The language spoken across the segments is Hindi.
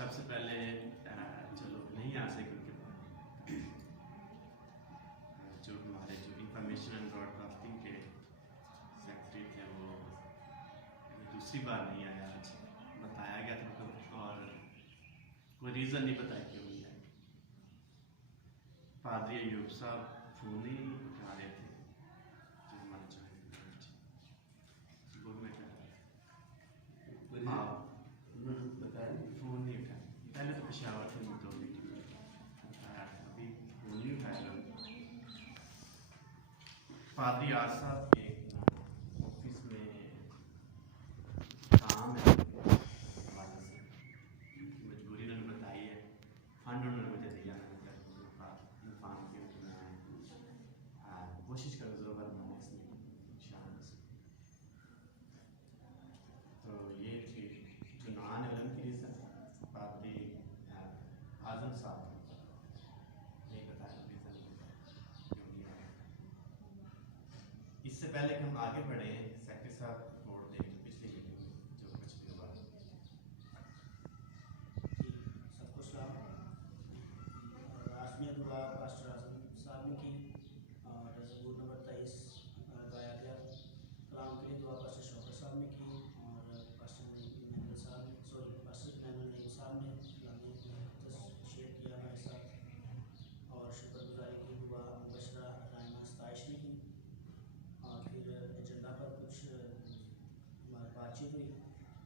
सबसे पहले चलो नहीं आ सके जो हमारे जो इंफॉर्मेशन एंड ब्रॉडकास्टिंग के सेक्रेटरी थे वो दूसरी बार नहीं आया। आज बताया गया था तो और कोई रीज़न नहीं बताया क्यों नहीं आया। पादरी अयूब साहब फ़ोन नहीं उठा रहे थे जो हमारे हाँ बताया फ़ोन नहीं उठाया। पहले तो पेशावर थे तो मीटिंग अभी फ़ोन नहीं उठाया। पादरी आज साहब के ऑफिस में काम है मजबूरी उन्होंने बताई है। फंड उन्होंने मुझे दिया इन्फॉर्म किया कि मैं कोशिश करूँ ज़रूर नेक्स्ट मीटिंग इंशाअल्लाह। तो ये थी जो नान इलम की रीज़न पादरी आज़म साहब नहीं बताया रीज़न क्यों नहीं आया। इससे पहले कि हम आगे बढ़े सेक्रेटरी साहब रिपोर्ट दें पिछली मीटिंग जो कुछ दिनों बाद। सबको सलाम। आज़मिया दुआ पास्टर आज़म साहब ने की और ज़बूर नंबर 23 गाया गया। कलाम के लिए दुआ पास्टर शौकत साहब ने की और पास्टर इमैनुअल साहब ने पास्टर इमैनुअल नईम साहब ने कलामी शेयर किया हमारे साथ और शुक्रगुजारी की दुआ मुबशरा रायमा सताइश ने की। और फिर एजेंडा पर कुछ बातचीत हुई।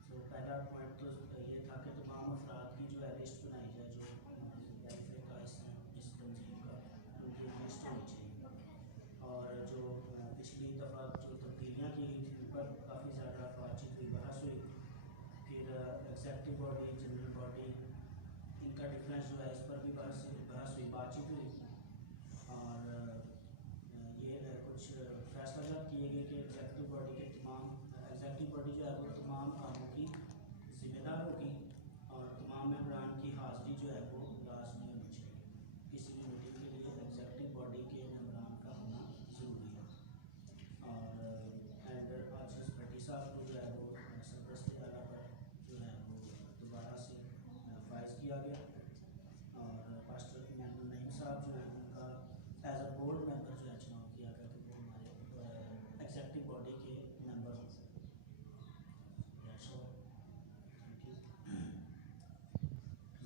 तो पहला पॉइंट तो ये था कि तमाम अफराद की जो है लिस्ट बनाई जाए जो वेलफेयर का हिस्सा है इस तंजीम का, उनकी लिस्ट होनी चाहिए। और जो पिछली दफ़ा जो तब्दीलियाँ की गई थी उन पर काफ़ी ज़्यादा बातचीत हुई, बहस हुई। फिर एग्जेक्टिव बॉडी जनरल बॉडी इनका डिफरेंस जो है इस पर भी बहस हुई, बातचीत हुई। और ये कुछ फैसला किए गए कि एग्जेक्टिव बॉडी जो है वो तमाम कामों की जिम्मेदार होगी और तमाम मेंबरान की हाज़िरी जो है वो लाजमी होनी चाहिए। किसी भी मीटिंग के लिए एग्जेक्टिव बॉडी के मेंबरान का होना ज़रूरी है। और एल्डर आशीष भट्टी साहब को जो है वो सरपरस्ती आला पर जो है वो दोबारा से फाइज किया गया। और पास्टर इमैनुअल नईम साहब जो है उनका एज अ बोर्ड मेंबर जो है चुनाव किया गया कि वो हमारे एग्जेक्टिव बॉडी के मेंबर हों।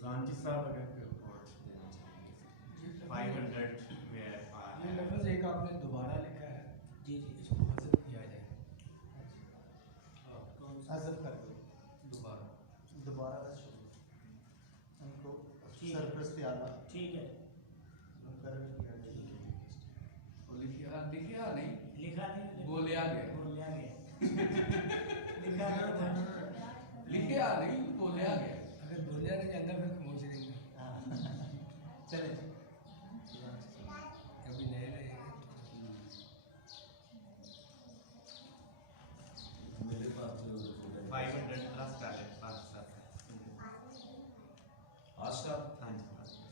रानजी साहब अगर कोई रिपोर्ट देना चाहेंगे 500 में ये लफ्ज़ एक आपने दोबारा लिखा है जी इसको हज़फ किया जाए। हज़फ कर दो दोबारा दोबारा शुरू उनको ठीक है। सरपरस्ती आला ठीक है। मुकर्रर किया जाए। और लिखिया नहीं लिखा नहीं बोलिया गया लिखा लिखिया नहीं बोलिया गया। अगर बोलिया नहीं जाता फिर खामोश रहेंगे। चले कभी नए रहेंगे। मेरे पास जो 500 प्लस का है पास साथ आशा हाँ जी पास्टर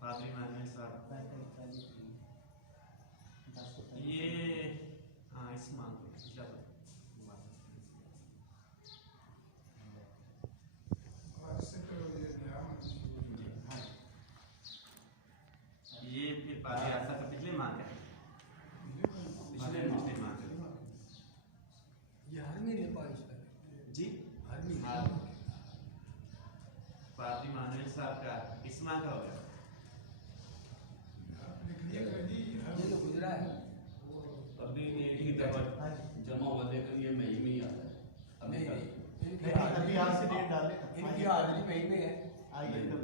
पादरी मानवी साहब ये हाँ इस मांग पिछला ये फिर पादरी आशा का पिछले मांग है पिछले मांग है ये हर महीने पास है जी हर महीने। हाँ पादरी मानवी साहब का इस मांग का होगा ये तो गुजरा है। अभी एक ही दफा जमा हुआ लेकिन ये मई में ही आता है अभी नहीं तक। इनकी अभी आज से डेट डाले इनकी हाजिरी मई में है। आइए तब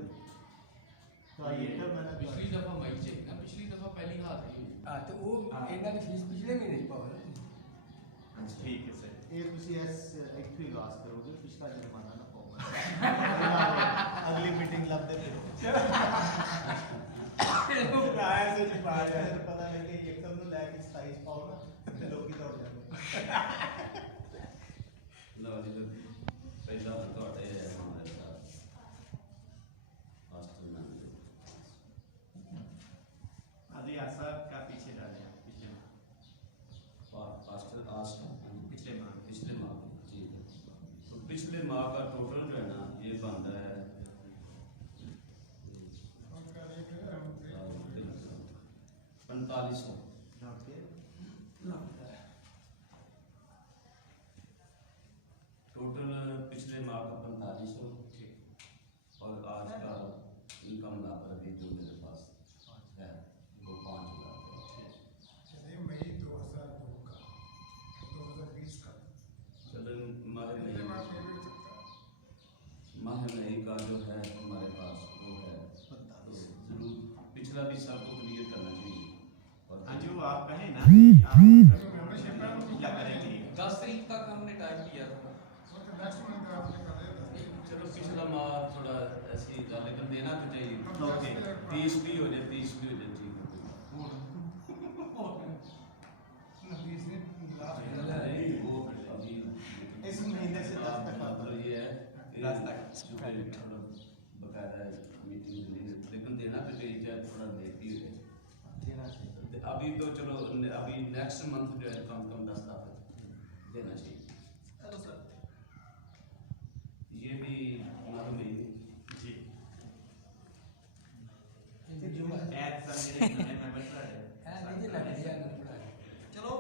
तो आइए तब मैंने पिछली दफा मई से ना पिछली दफा पहली हाजिरी हुई। हाँ तो वो हाँ। इन्होंने फीस पिछले महीने ही पाओ ठीक है सर ये तुसी एस एक भी लॉस करोगे पिछला जुर्माना ना पाओगे अगली मीटिंग लब दे पता नहीं कि एकदम तो लैग 27 पाओ ना तो लोग की दौड़ जाएंगे। लो जी लो पहला ਤੁਹਾਡੇ हमारे साथ पास्टर मैनेजर पादरी आशा का पीछे डालें आप पीछे और लास्ट पिछले माह पिछले माह ठीक है। तो पिछले माह का टोटल जो है ना ये बन रहा है 4500। टोटल पिछले माह का 4500 और आज का इनकम लाभ अभी जो मेरे पास है वो 5,000। चलिए मई 2002 का 2020 का चलो कितने माह में भी हो सकता है? माह मई का जो है हमारे पास वो है तो जरूर पिछला भी सबको क्लियर करना चाहिए। और हाँ जी, वो आप कहें ना आप मेंबरशिप है क्या करेंगे 10 तारीख तक हमने टाइम दिया था। वो तो नेक्स्ट मंथ आपने कर दिया था। चलो पिछला माह थोड़ा ऐसी था लेकिन देना तो चाहिए। ओके। 30 भी हो जाए 30 भी हो जाए ठीक है। नफीस ने लास्ट नहीं वो अभी इस महीने से 10 तक मतलब ये है कि 10 तक थोड़ा बकायदा मीटिंग नहीं लेकिन देना तो चाहिए चाहे थोड़ा देती है। देना चाहिए। अभी तो चलो अभी नेक्स्ट मंथ जो है कम 10 लाख देना चाहिए। Hello sir. ये भी मालूम है जी जो है ऐड सर मेरे नए मेंबर सर है नहीं लग गया ना पड़ा। चलो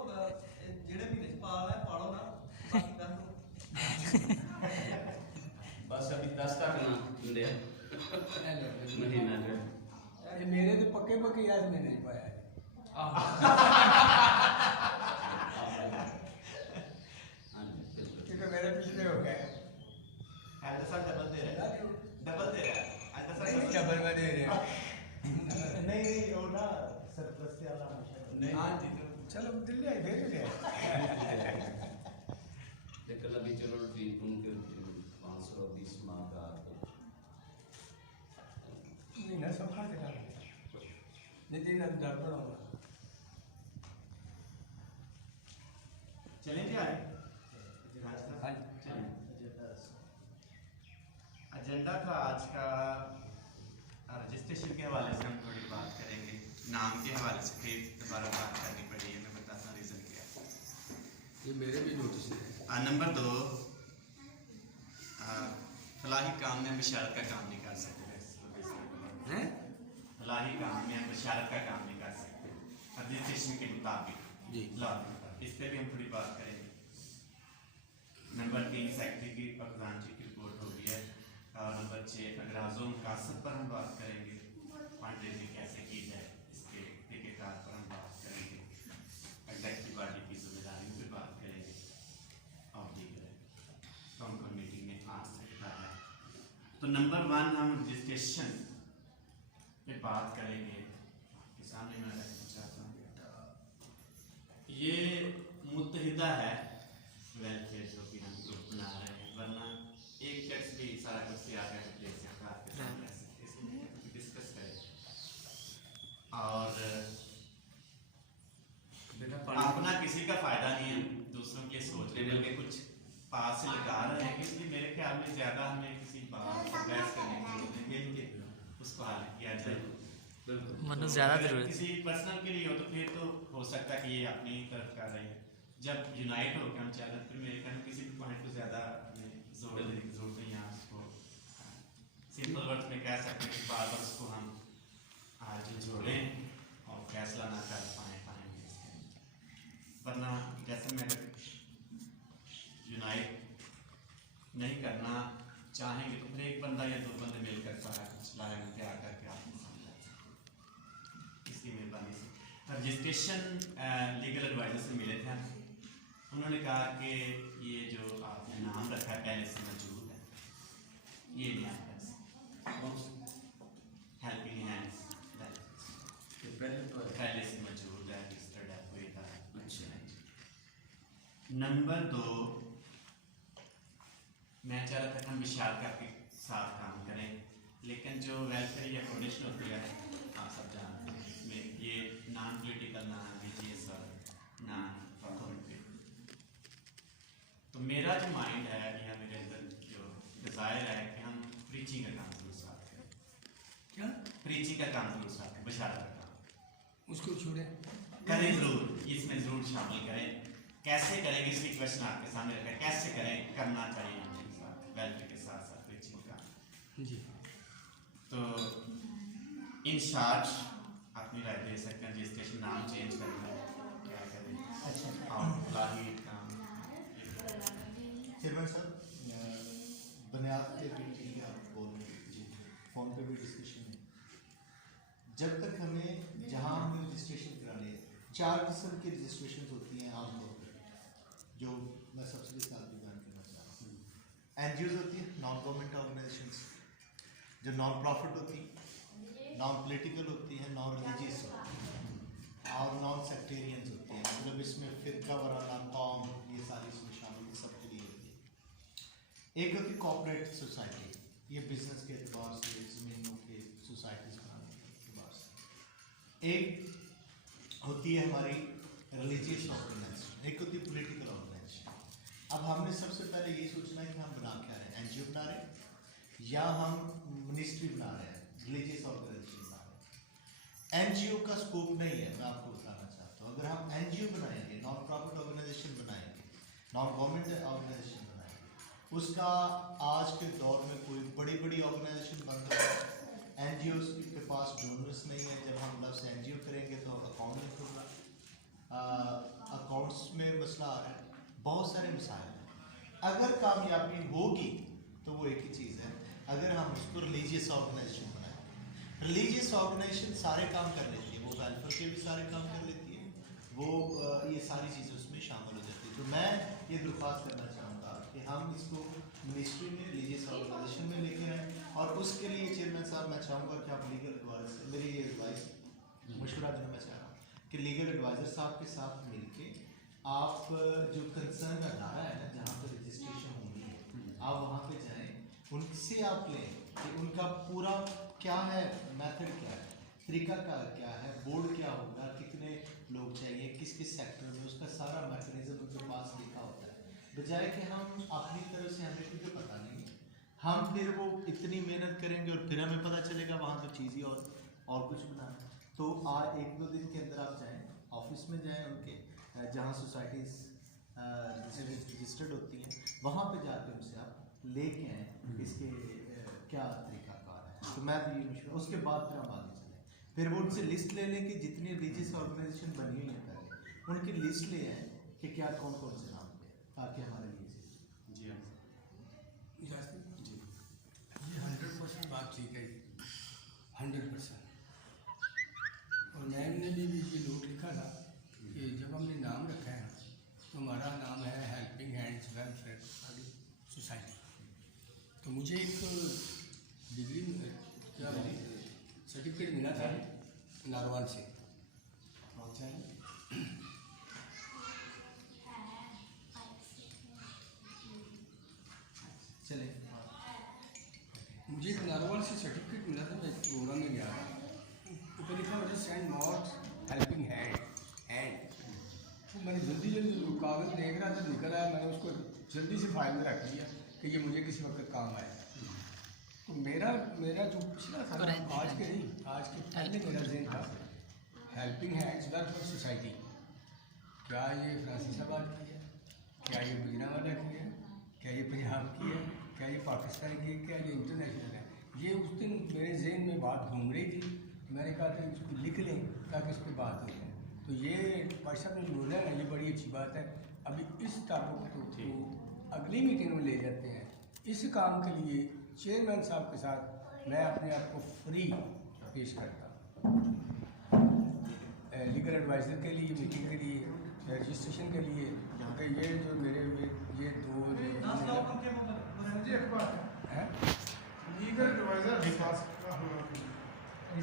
जेड़े महीने च पालना है पालो ना बाकी कर दो। बस अभी 10 तक ना दे महीना जो है। ये मेरे तो पक्के पक्के याद में नहीं पाया है। हाँ जी, बिल्कुल। क्योंकि मेरे पिछले हो गए ऐड सर डबल दे रहा है ऐड सर नहीं डबल में दे रहे हो। नहीं वो ना सरप्लस से वाला हमेशा नहीं हाँ जी चलो दिल्ली आई भेज दे लेकिन अभी चलो ठीक उनके 520 माह का तो नहीं ना सब खा देगा नहीं ना डर पड़ा चलें जी आगे हाँ चलें। एजेंडा था आज का रजिस्ट्रेशन के हवाले से हम थोड़ी बात करेंगे। नाम के हवाले से फिर दोबारा बात करनी पड़ी है, मैं बताता हूँ रीज़न क्या है। ये मेरे भी नोटिस है। नंबर 2 फलाही काम में बशारत का काम नहीं कर सकते हैं? फलाही काम में बशारत का काम नहीं कर सकते रजिस्ट्रेशन के मुताबिक जी। लॉ के मुताबिक। इस पर भी हम थोड़ी बात करेंगे। नंबर 3 सेक्रेटरी की फकरान की रिपोर्ट हो गई है। और नंबर 6 अगराज़ों मुकासब पर हम बात करेंगे। फंड रेजिंग कैसे की जाए इसके तरीक़ेकार पर हम बात करेंगे। एग्जीक्यूटिव बॉडी की जिम्मेदारियों पर बात करेंगे और दीगर कौन कौन मीटिंग में आ सकता है। तो नंबर 1 हम रजिस्ट्रेशन पे बात करेंगे। आपके सामने मैं रखना चाहता हूँ ये मुत्तहिदा है वेलफेयर जो कि हम ग्रुप बना रहे हैं, वरना एक शख्स भी सारा कुछ तैयार करके दे सकता है, आपके सामने रख सकते हैं, इसलिए डिस्कस करें। और अपना किसी का फायदा नहीं है दूसरों के सोचने, बल्कि कुछ पास से लगा रहे हैं, इसलिए मेरे ख्याल में ज़्यादा हमें किसी बात पर बहस करने की जरूरत नहीं है कि उसको हल किया जाए। मनु ज़्यादा अगर जरूरत किसी पर्सनल के लिए हो तो फिर तो हो सकता है कि ये अपनी तरफ कर रहे हैं। जब यूनाइट होकर हम चल रहे फिर मेरे ख्याल में किसी भी पॉइंट को ज़्यादा जोर देने की जरूरत नहीं है। उसको सिंपल वर्ड्स में कह सकते हैं कि बार बार उसको हम आज जोड़ें और फैसला ना कर पाएंगे। वरना जैसे मैं यूनाइट नहीं करना चाहेंगे तो फिर एक बंदा या 2 बंदे मिलकर सारा कुछ लाया तैयार करके आपको समझा इसकी मेहरबानी से। रजिस्ट्रेशन लीगल एडवाइजर से मिले थे, उन्होंने कहा कि ये जो आपने नाम रखा है पहले से मौजूद है, ये नहीं आता हेल्पिंग हैंड्स पहले से मौजूद है, रजिस्टर्ड है, कोई था। अच्छा। नंबर 2 मैं चाह रहा था कि हम विशाल के साथ काम करें, लेकिन जो वेलफेयर या कोऑर्डिनेशन होती है आप सब जानते हैं, इसमें ये नॉन पॉलिटिकल ना रिलीजियस और ना अथॉरिटी। तो मेरा जो माइंड है या मेरे अंदर जो डिज़ायर है कि हम प्रीचिंग का काम जरूर साथ करें। क्या प्रीचिंग का काम जरूर साथ करें, बशारत का काम उसको छोड़े करें ज़रूर, इसमें ज़रूर शामिल करें। कैसे करें, इसकी क्वेश्चन आपके सामने रखा है, कैसे करें, करना चाहिए हमें वेलफेयर के साथ साथ कोई चीज़ का। जी तो इन शॉर्ट अपनी राय दे सकते हैं, रजिस्ट्रेशन नाम चेंज करना है, क्या करें। अच्छा और लाही काम चेयरमैन साहब, बुनियाद के भी ठीक है, आप बोल रहे हैं जी, फ़ोन पे भी डिस्कशन है। जब तक हमें जहाँ हमें रजिस्ट्रेशन करानी है, 4 किस्म की रजिस्ट्रेशन होती हैं आमतौर पर, जो मैं सबसे साथ भी बयान करना चाह रहा हूँ। NGOs होती हैं, नॉन गवर्नमेंट ऑर्गेनाइजेशंस, जो नॉन प्रॉफिट होती हैं, नॉन पॉलिटिकल होती हैं, नॉन रिलीजियस होती हैं, और नॉन सेक्टेरियंस होती हैं। मतलब इसमें फ़िरका वराना कौम ये सारी इसमें शामिल सबके लिए होती है। एक होती कॉर्पोरेट सोसाइटी, ये बिजनेस के एतबार से, ज़मीनों के सोसाइटीज़ बनाने के एतबार से। एक होती है हमारी रिलीजियस ऑर्गेनाइजेशन, एक होती है पॉलिटिकल ऑर्गेनाइजेशन। अब हमने सबसे पहले ये सोचना है कि हम बना क्या रहे हैं, NGO बना रहे हैं या हम मिनिस्ट्री बना रहे हैं, रिलीजियस ऑर्गेनाइजेशन बना रहे हैं। NGO का स्कोप नहीं है, मैं आपको बताना चाहता हूँ। अगर हम NGO बनाएंगे, नॉन प्रॉफिट ऑर्गेनाइजेशन बनाएंगे, नॉन गवर्नमेंट ऑर्गेनाइजेशन बनाएंगे, उसका आज के दौर में कोई बड़ी बड़ी ऑर्गेनाइजेशन बन रही है, NGOs के पास डोनर्स नहीं है। जब हम लफ्ज़ NGO करेंगे तो अकाउंट नहीं खुलना, अकाउंट्स में मसला आ रहा है, बहुत सारे मसाइल हैं। अगर कामयाबी होगी तो वो एक ही चीज़ है, अगर हम उसको रिलीजियस ऑर्गेनाइजेशन बनाएं। रिलीजियस ऑर्गेनाइजेशन सारे काम कर लेती है, वो वेलफेयर के भी सारे काम कर लेती है, वो ये सारी चीज़ें उसमें शामिल हो जाती है। तो मैं ये दरख्वास्त करना चाहूँगा कि हम इसको मिनिस्ट्री में रिलीजियस ऑर्गेनाइजेशन में लेके आएँ, और उसके लिए चेयरमैन साहब मैं चाहूँगा कि आप लीगल एडवाइस, मेरी ये एडवाइस मशवरा देना मैं चाह रहा हूँ कि लीगल एडवाइज़र साहब के साथ मिलके आप जो कंसर्न अदारा है ना, जहाँ पर रजिस्ट्रेशन होनी है, आप वहाँ पे जाएं, उनसे आप लें कि उनका पूरा क्या है, मेथड क्या है, तरीक़ाकार क्या है, बोर्ड क्या होगा, कितने लोग चाहिए, किस किस सेक्टर में, उसका सारा मैकेनिज्म उनके पास लिखा होता है। बजाय कि हम अपनी तरफ से, हमें कुछ पता नहीं है, हम फिर वो इतनी मेहनत करेंगे और फिर हमें पता चलेगा वहाँ तो चीज़ ही और कुछ बनाना। तो आज 1-2 दिन के अंदर आप जाएँ, ऑफिस में जाएँ उनके, जहाँ सोसाइटीज़ रजिस्टर्ड होती हैं, वहाँ पे जाके उनसे आप लेके आएँ इसके क्या तरीक़ाकार है। तो मैं तो ये मशवरा, उसके बाद फिर हम आगे चलें, फिर वो उनसे लिस्ट ले लें कि जितनी रिलीजियस ऑर्गेनाइजेशन बनी हुई है पहले, उनकी लिस्ट ले आएँ कि क्या कौन कौन से नाम पे, ताकि हमारे लिए जी हाँ जी, ये 100% बात ठीक है, 100%। और मैंने भी ये नोट लिखा था कि जब हमने नाम रखा है तो हमारा नाम है हेल्पिंग हैंड्स वेलफेयर सोसाइटी। तो मुझे एक डिग्री क्या सर्टिफिकेट मिला था नारवाल से, चले। मुझे एक नारवाल से सर्टिफिकेट मिला था, मैं एक प्रोग्राम में गया था, ऊपर लिखा मुझे सेंड नॉट हेल्पिंग हैंड। तो मैंने जल्दी कागज़ देख रहा था, निकल आया, मैंने उसको जल्दी से फाइल में रख लिया कि ये मुझे किसी वक्त काम आए। तो मेरा जो पिछला था, आज के नहीं, आज के पहले मेरा ज़हन था हेल्पिंग हैंड्स वेलफेयर सोसाइटी। क्या ये फ्रांसिसाबाद की है, क्या ये गुजरांवाला की है, क्या ये पंजाब की है, क्या ये पाकिस्तान की है, क्या ये इंटरनेशनल है। ये उस दिन मेरे जहन में बात घूम रही थी, मैंने कहा था इसको लिख लें ताकि इस पर बात हो जाए। तो ये भाई साहब ने बोला है ना, ये बड़ी अच्छी बात है। अभी इस टॉपिक को अगली मीटिंग में ले जाते हैं। इस काम के लिए चेयरमैन साहब के साथ मैं अपने आप को फ्री पेश करता हूँ, लीगल एडवाइज़र के लिए, मीटिंग के लिए, रजिस्ट्रेशन के लिए। ये जो मेरे ये 2 है लीगल एडवाइजर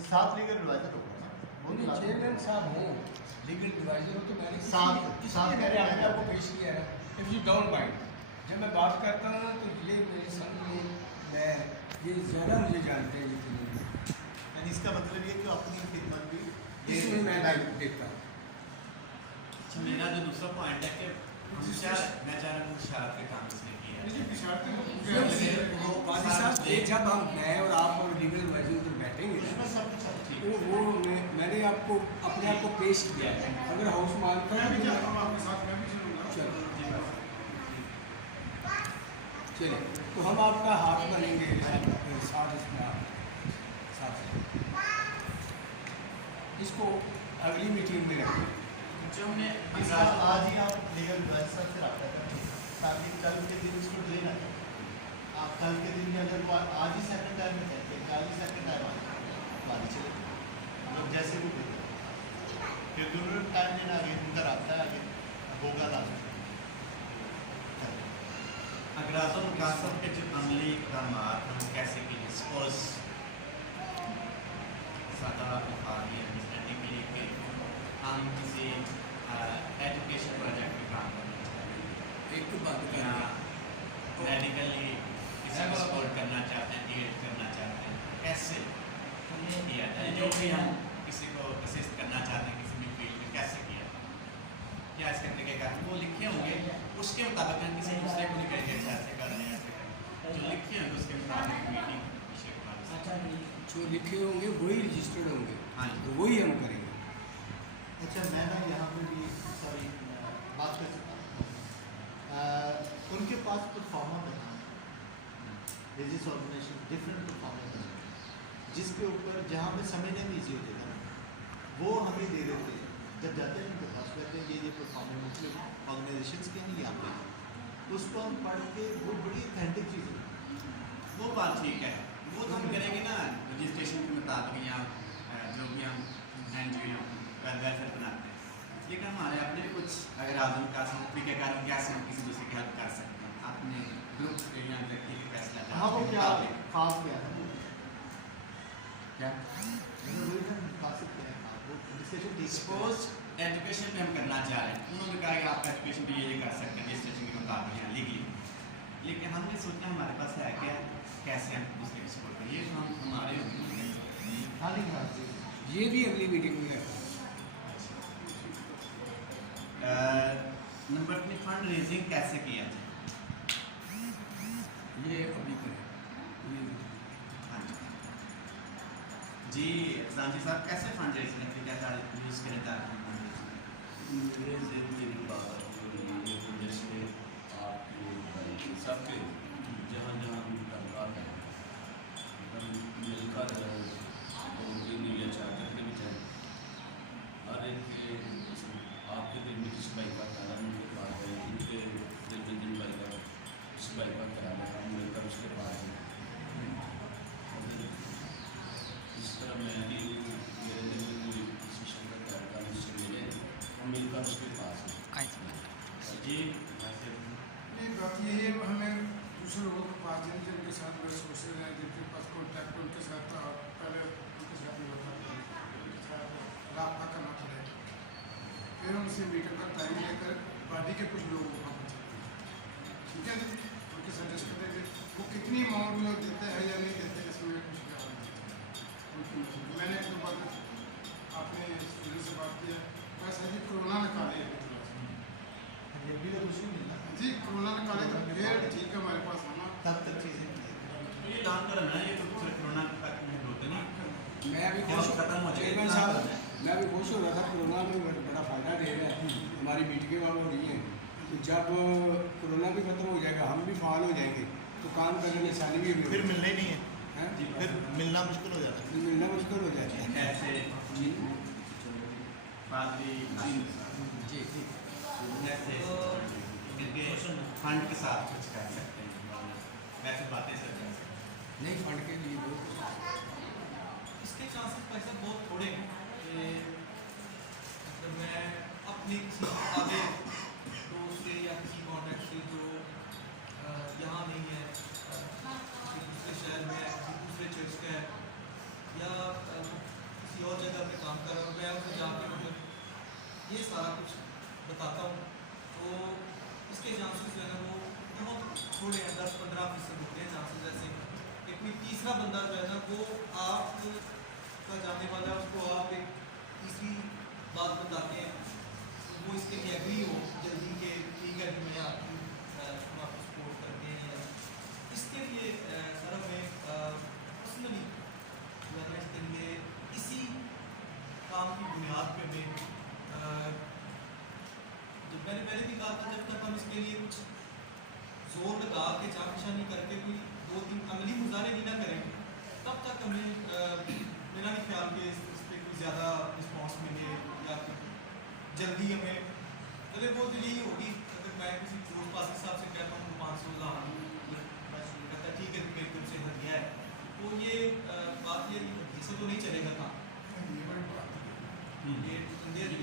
साथ लीगल एडवाइज़र होगा ना, वो नहीं चेयरमैन साहब हो, लीगल एडवाइज़र हो, तो मैंने साथ मैंने आपको पेश किया है। इफ़ यू डोंट माइंड, जब मैं बात करता हूँ ना, तो ये मेरे सामने मैं ये ज़्यादा मुझे जानते हैं, यानी इसका मतलब ये कि अपनी खिदमत भी इसमें मैं देखता हूँ। मेरा जो दूसरा पॉइंट है कि मैं चाह रहा हूँ इशारत के काम इसने किया है। काजी साहब, जब हम मैं और आप और लीगल एडवाइजर पर बैठेंगे तो वो मैंने आपको अपने आप को पेश किया है। अगर हाउस मानता है चलिए, तो हम आपका हाथ बनेंगे साथ इसमें साथ इसको अगली मीटिंग में रखें। जो हमने इसका आज ही आप लीगल व्यवस्था से रब्ता करें ताकि कल के दिन इसको डिले ना करें। आप कल के दिन में अगर वो आज ही सेकंड टाइम में कहते हैं, कल ही सेकंड टाइम आगे चले लोग जैसे भी बोलते हैं, फिर दोनों टाइम लेना आगे उनका रब्ता है आगे होगा ना। अगर आज़म कासम के जो अमली इक़दाम हम कैसे किए, सपोज सादा अंडरस्टैंडिंग के लिए कि हम किसी एजुकेशन प्रोजेक्ट में काम करना चाहते हैं, एक बात या करना मेडिकली किसी को सपोर्ट करना चाहते हैं, एड करना चाहते हैं, कैसे किया जाए? जो भी हम किसी को असिस्ट करना चाहते हैं किसी भी फील्ड में, कैसे किया, क्या इसके तरीक़ेकार वो लिखे होंगे, उसके मुताबिक हम किसी दूसरे को नहीं कहेंगे ऐसे कर रहे हैं, ऐसे करें, जो लिखे होंगे उसके मुताबिक मीटिंग विषय के बारे में। अच्छा जी, जो लिखे होंगे वही रजिस्टर्ड होंगे, हाँ जी। तो वही हम करेंगे। अच्छा मैं ना यहाँ पे भी सॉरी बात कर सकता हूँ। उनके पास परफॉर्मर बना रिलीजियस ऑर्गेनाइजेशन डिफरेंट परफॉर्मर बना जिसके ऊपर जहाँ पे समझने में ईजी हो जाता है वो हमें दे देते हैं। जब जाते हैं उनके पास कहते हैं ये परफॉर्मर मुख्तलिफ ऑर्गेनाइजेशन के हैं, ये आप ले तो उसको हम पढ़ के वो बड़ी ऑथेंटिक चीज़ है। वो बात ठीक है, वो तो हम करेंगे ना रजिस्ट्रेशन के मुताबिक, या जो भी हम NGO वेलफेयर बनाते हैं। लेकिन हमारे अपने भी कुछ अगर आज़म कासम तरीक़ेकार में कैसे हम किसी दूसरे की हेल्प कर सकते हैं, अपने ग्रुप के या व्यक्ति के फैसला हाँ वो क्या खास क्या है क्या वही ना कासिफ क्या है वो डिस्कशन ठीक है। सपोज एजुकेशन पे हम करना चाह रहे हैं, उन्होंने कहा कि आप एजुकेशन पे ये कर सकते हैं रजिस्ट्रेशन के मुताबिक या लीगली, लेकिन हमने सोचा हमारे पास है क्या, कैसे हम दूसरे की सपोर्ट करें, ये तो हम हमारे हाँ नहीं हाँ जी ये भी अगली मीटिंग में है। नंबर 3 फंड रेजिंग कैसे किया जाए? ये अभी करें हाँ जी सांची साहब, कैसे फंड रेजिंग है, क्या यूज़ करें ताकि फंड मेरे ज़िंदगी की बात है जैसे आपके सबके जहाँ जहाँ भी तबकात हैं हम मिलकर तो दिन या चार करके भी जाए हर एक के आपके दिल में किस भाई का ताला उनके पास है, उनके दिल में जिन भाई का किस भाई का ताला हम मिलकर उसके पास है। इस तरह मैं भी मेरे दिल में कोई किसी शब्द का ताला उससे मिले हम मिलकर उसके पास है। जी नहीं बात ये है हमें दूसरे लोगों को पास देने जिनके साथ मेरे सोर्सेज हैं, जिनके पास कॉन्टैक्ट उनके साथ पहले उनके साथ रब्ता करना पड़ेगा, फिर उनसे मीटिंग का टाइम लेकर पार्टी के कुछ लोगों को पहुँच ठीक है जी, उनके सजेस्ट करते हैं वो कितनी अमाउंट में देते हैं या नहीं देते इसमें कुछ क्या मैंने एक बात आपने स्टूडेंट से बात किया वैसे जी कोरोना में काले ये भी तो खुशी मिलना जी कोरोना में काले तो फिर ठीक है हमारे पास है ना तब तक चीज़ें ये लॉन्ग टर्म है, ये तो फिर कोरोना तक नहीं होते ना, मैं अभी बहुत खत्म हो जाएगा। चेयरमैन साहब, मैं अभी खुश हो रहा था, कोरोना में बड़ा फ़ायदा दे रहा है, हमारी मीटिंगें वालों हो रही हैं, तो जब कोरोना भी खत्म हो जाएगा हम भी फाल हो जाएंगे तो काम करने में आसानी भी फिर मिलना ही नहीं है, हैं, फिर मिलना मुश्किल हो जाता है। फिर मिलना मुश्किल हो जाता है। ऐसे पादरी जी जी ऐसे क्योंकि फंड के साथ कुछ कर सकते हैं, वैसे बातें सब कर सकते हैं। नहीं फंड के लिए बहुत इसके चांसेस पैसे बहुत थोड़े हैं कि मतलब मैं अपनी किसी आगे दोस्त से या किसी कॉन्टैक्ट से जो यहाँ नहीं है, किसी दूसरे शहर में है, किसी दूसरे चर्च का है या किसी और जगह पे काम कर रहा हूँ, मैं उसे जाके मतलब ये सारा कुछ बताता हूँ, तो इसके चांसेस जो है ना वो बहुत थोड़े हैं, 10-15% होते हैं चांसेस। जैसे कि कोई तीसरा बंदा जो है ना वो आप का जाने वाला है, उसको आप एक तीसरी बात बताते हैं तो वो इसके लिए एग्री हो जल्दी के ठीक है कि मैं आपकी हम आपको सपोर्ट करते हैं, या इसके लिए सर हमें पर्सनली जो है ना इसके लिए इसी काम की बुनियाद पे हमें जो मैंने पहले भी कहा था, जब तक हम इसके लिए कुछ जोर लगा के चाकशानी करके कोई 2-3 अमली गुजारे नहीं ना करेंगे तब तक हमें मेरा नहीं ख्याल कि इस पर कोई ज़्यादा रिस्पॉन्स मिले या जल्दी हमें चले वो तो यही होगी। अगर मैं किसी पोस्ट पास साहब से कहता हूँ 500 लाख कहता है ठीक है मेरी तुमसे हट गया है, तो ये बात ये इससे तो नहीं चलेगा था। ये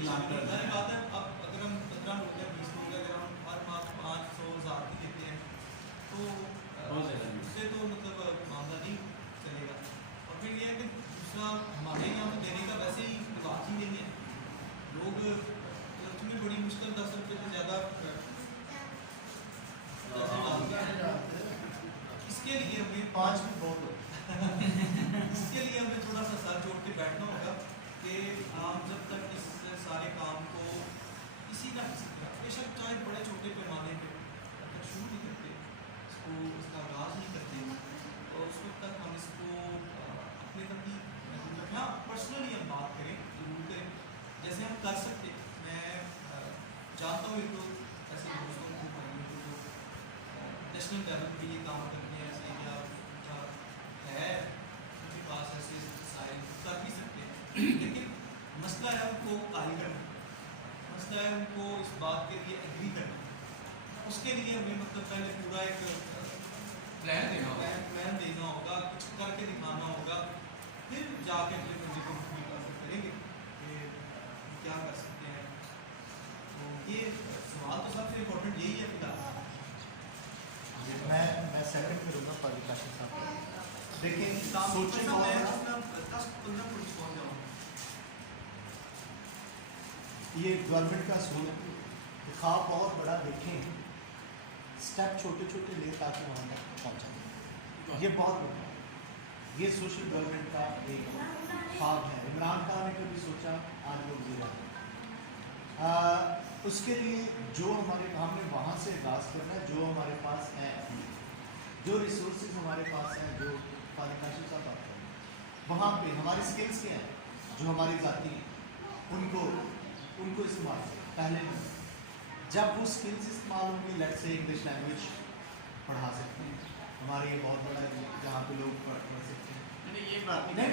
बात है। अब अगर हम 15 लोग या 20 लोग अगर हम हर माह 500,000 भी देते हैं तो उससे तो मतलब मामला नहीं चलेगा। और फिर ये है कि दूसरा हमारे यहाँ तो देने का वैसे ही बात ही नहीं है, लोग में बड़ी मुश्किल 10 रुपये से ज़्यादा इसके लिए हमें 5 भी बहुत इसके लिए हमें थोड़ा सा सर जोड़ के बैठना होगा कि हम जब तक इस सारे काम को किसी ना किसी तरह बेशक चाहे बड़े छोटे पैमाने पे जब तक शुरू नहीं करते इसको इसका आगाज़ नहीं करते और उस वक्त तक हम इसको अपने तक ही हाँ पर्सनली हम बात करें जरूर करें जैसे हम कर सकते। मैं जानता हूँ एक तो ऐसे दोस्तों को भाइयों को नेशनल लेवल पे ये काम करते हैं ऐसे या है उनके पास ऐसे सारे कर भी सकते हैं, लेकिन मसला है उनको कायल करना, मसला है उनको इस बात के लिए एग्री करना। उसके लिए हमें मतलब पहले पूरा एक प्लान देना होगा, कुछ करके दिखाना होगा, फिर जाके अगले बंदे को करेंगे कि क्या कर सकते हैं। तो ये सवाल तो सबसे इम्पोर्टेंट यही है फिलहाल। मैं सेकंड करूँगा परिकाशन साहब। देखिए सोचो मैं 10-15 फुट पहुँच जाऊँ। ये गवर्नमेंट का सोच ख्वाब बहुत बड़ा देखें, स्टेप छोटे छोटे ले ताकि वहाँ तक पहुँचा। ये बहुत बड़ा ये सोशल गवर्नमेंट का एक ख्वाब है। इमरान खान ने कभी सोचा, आज लोग जीरा उसके लिए जो हमारे हमने वहाँ से आगाज़ करना है, जो हमारे पास है, जो रिसोर्सेज हमारे पास हैं, जो परिकाशन साहब बात करें वहाँ पे हमारी स्किल्स क्या हैं, जो हमारी जाती हैं उनको इस्तेमाल करें। पहले जब वो स्किल्स इस्तेमाल होंगी, लेट्स से इंग्लिश लैंग्वेज पढ़ा सकते हैं, हमारे ये बहुत बड़ा जहाँ पे लोग पढ़ सकते हैं। ये बात नहीं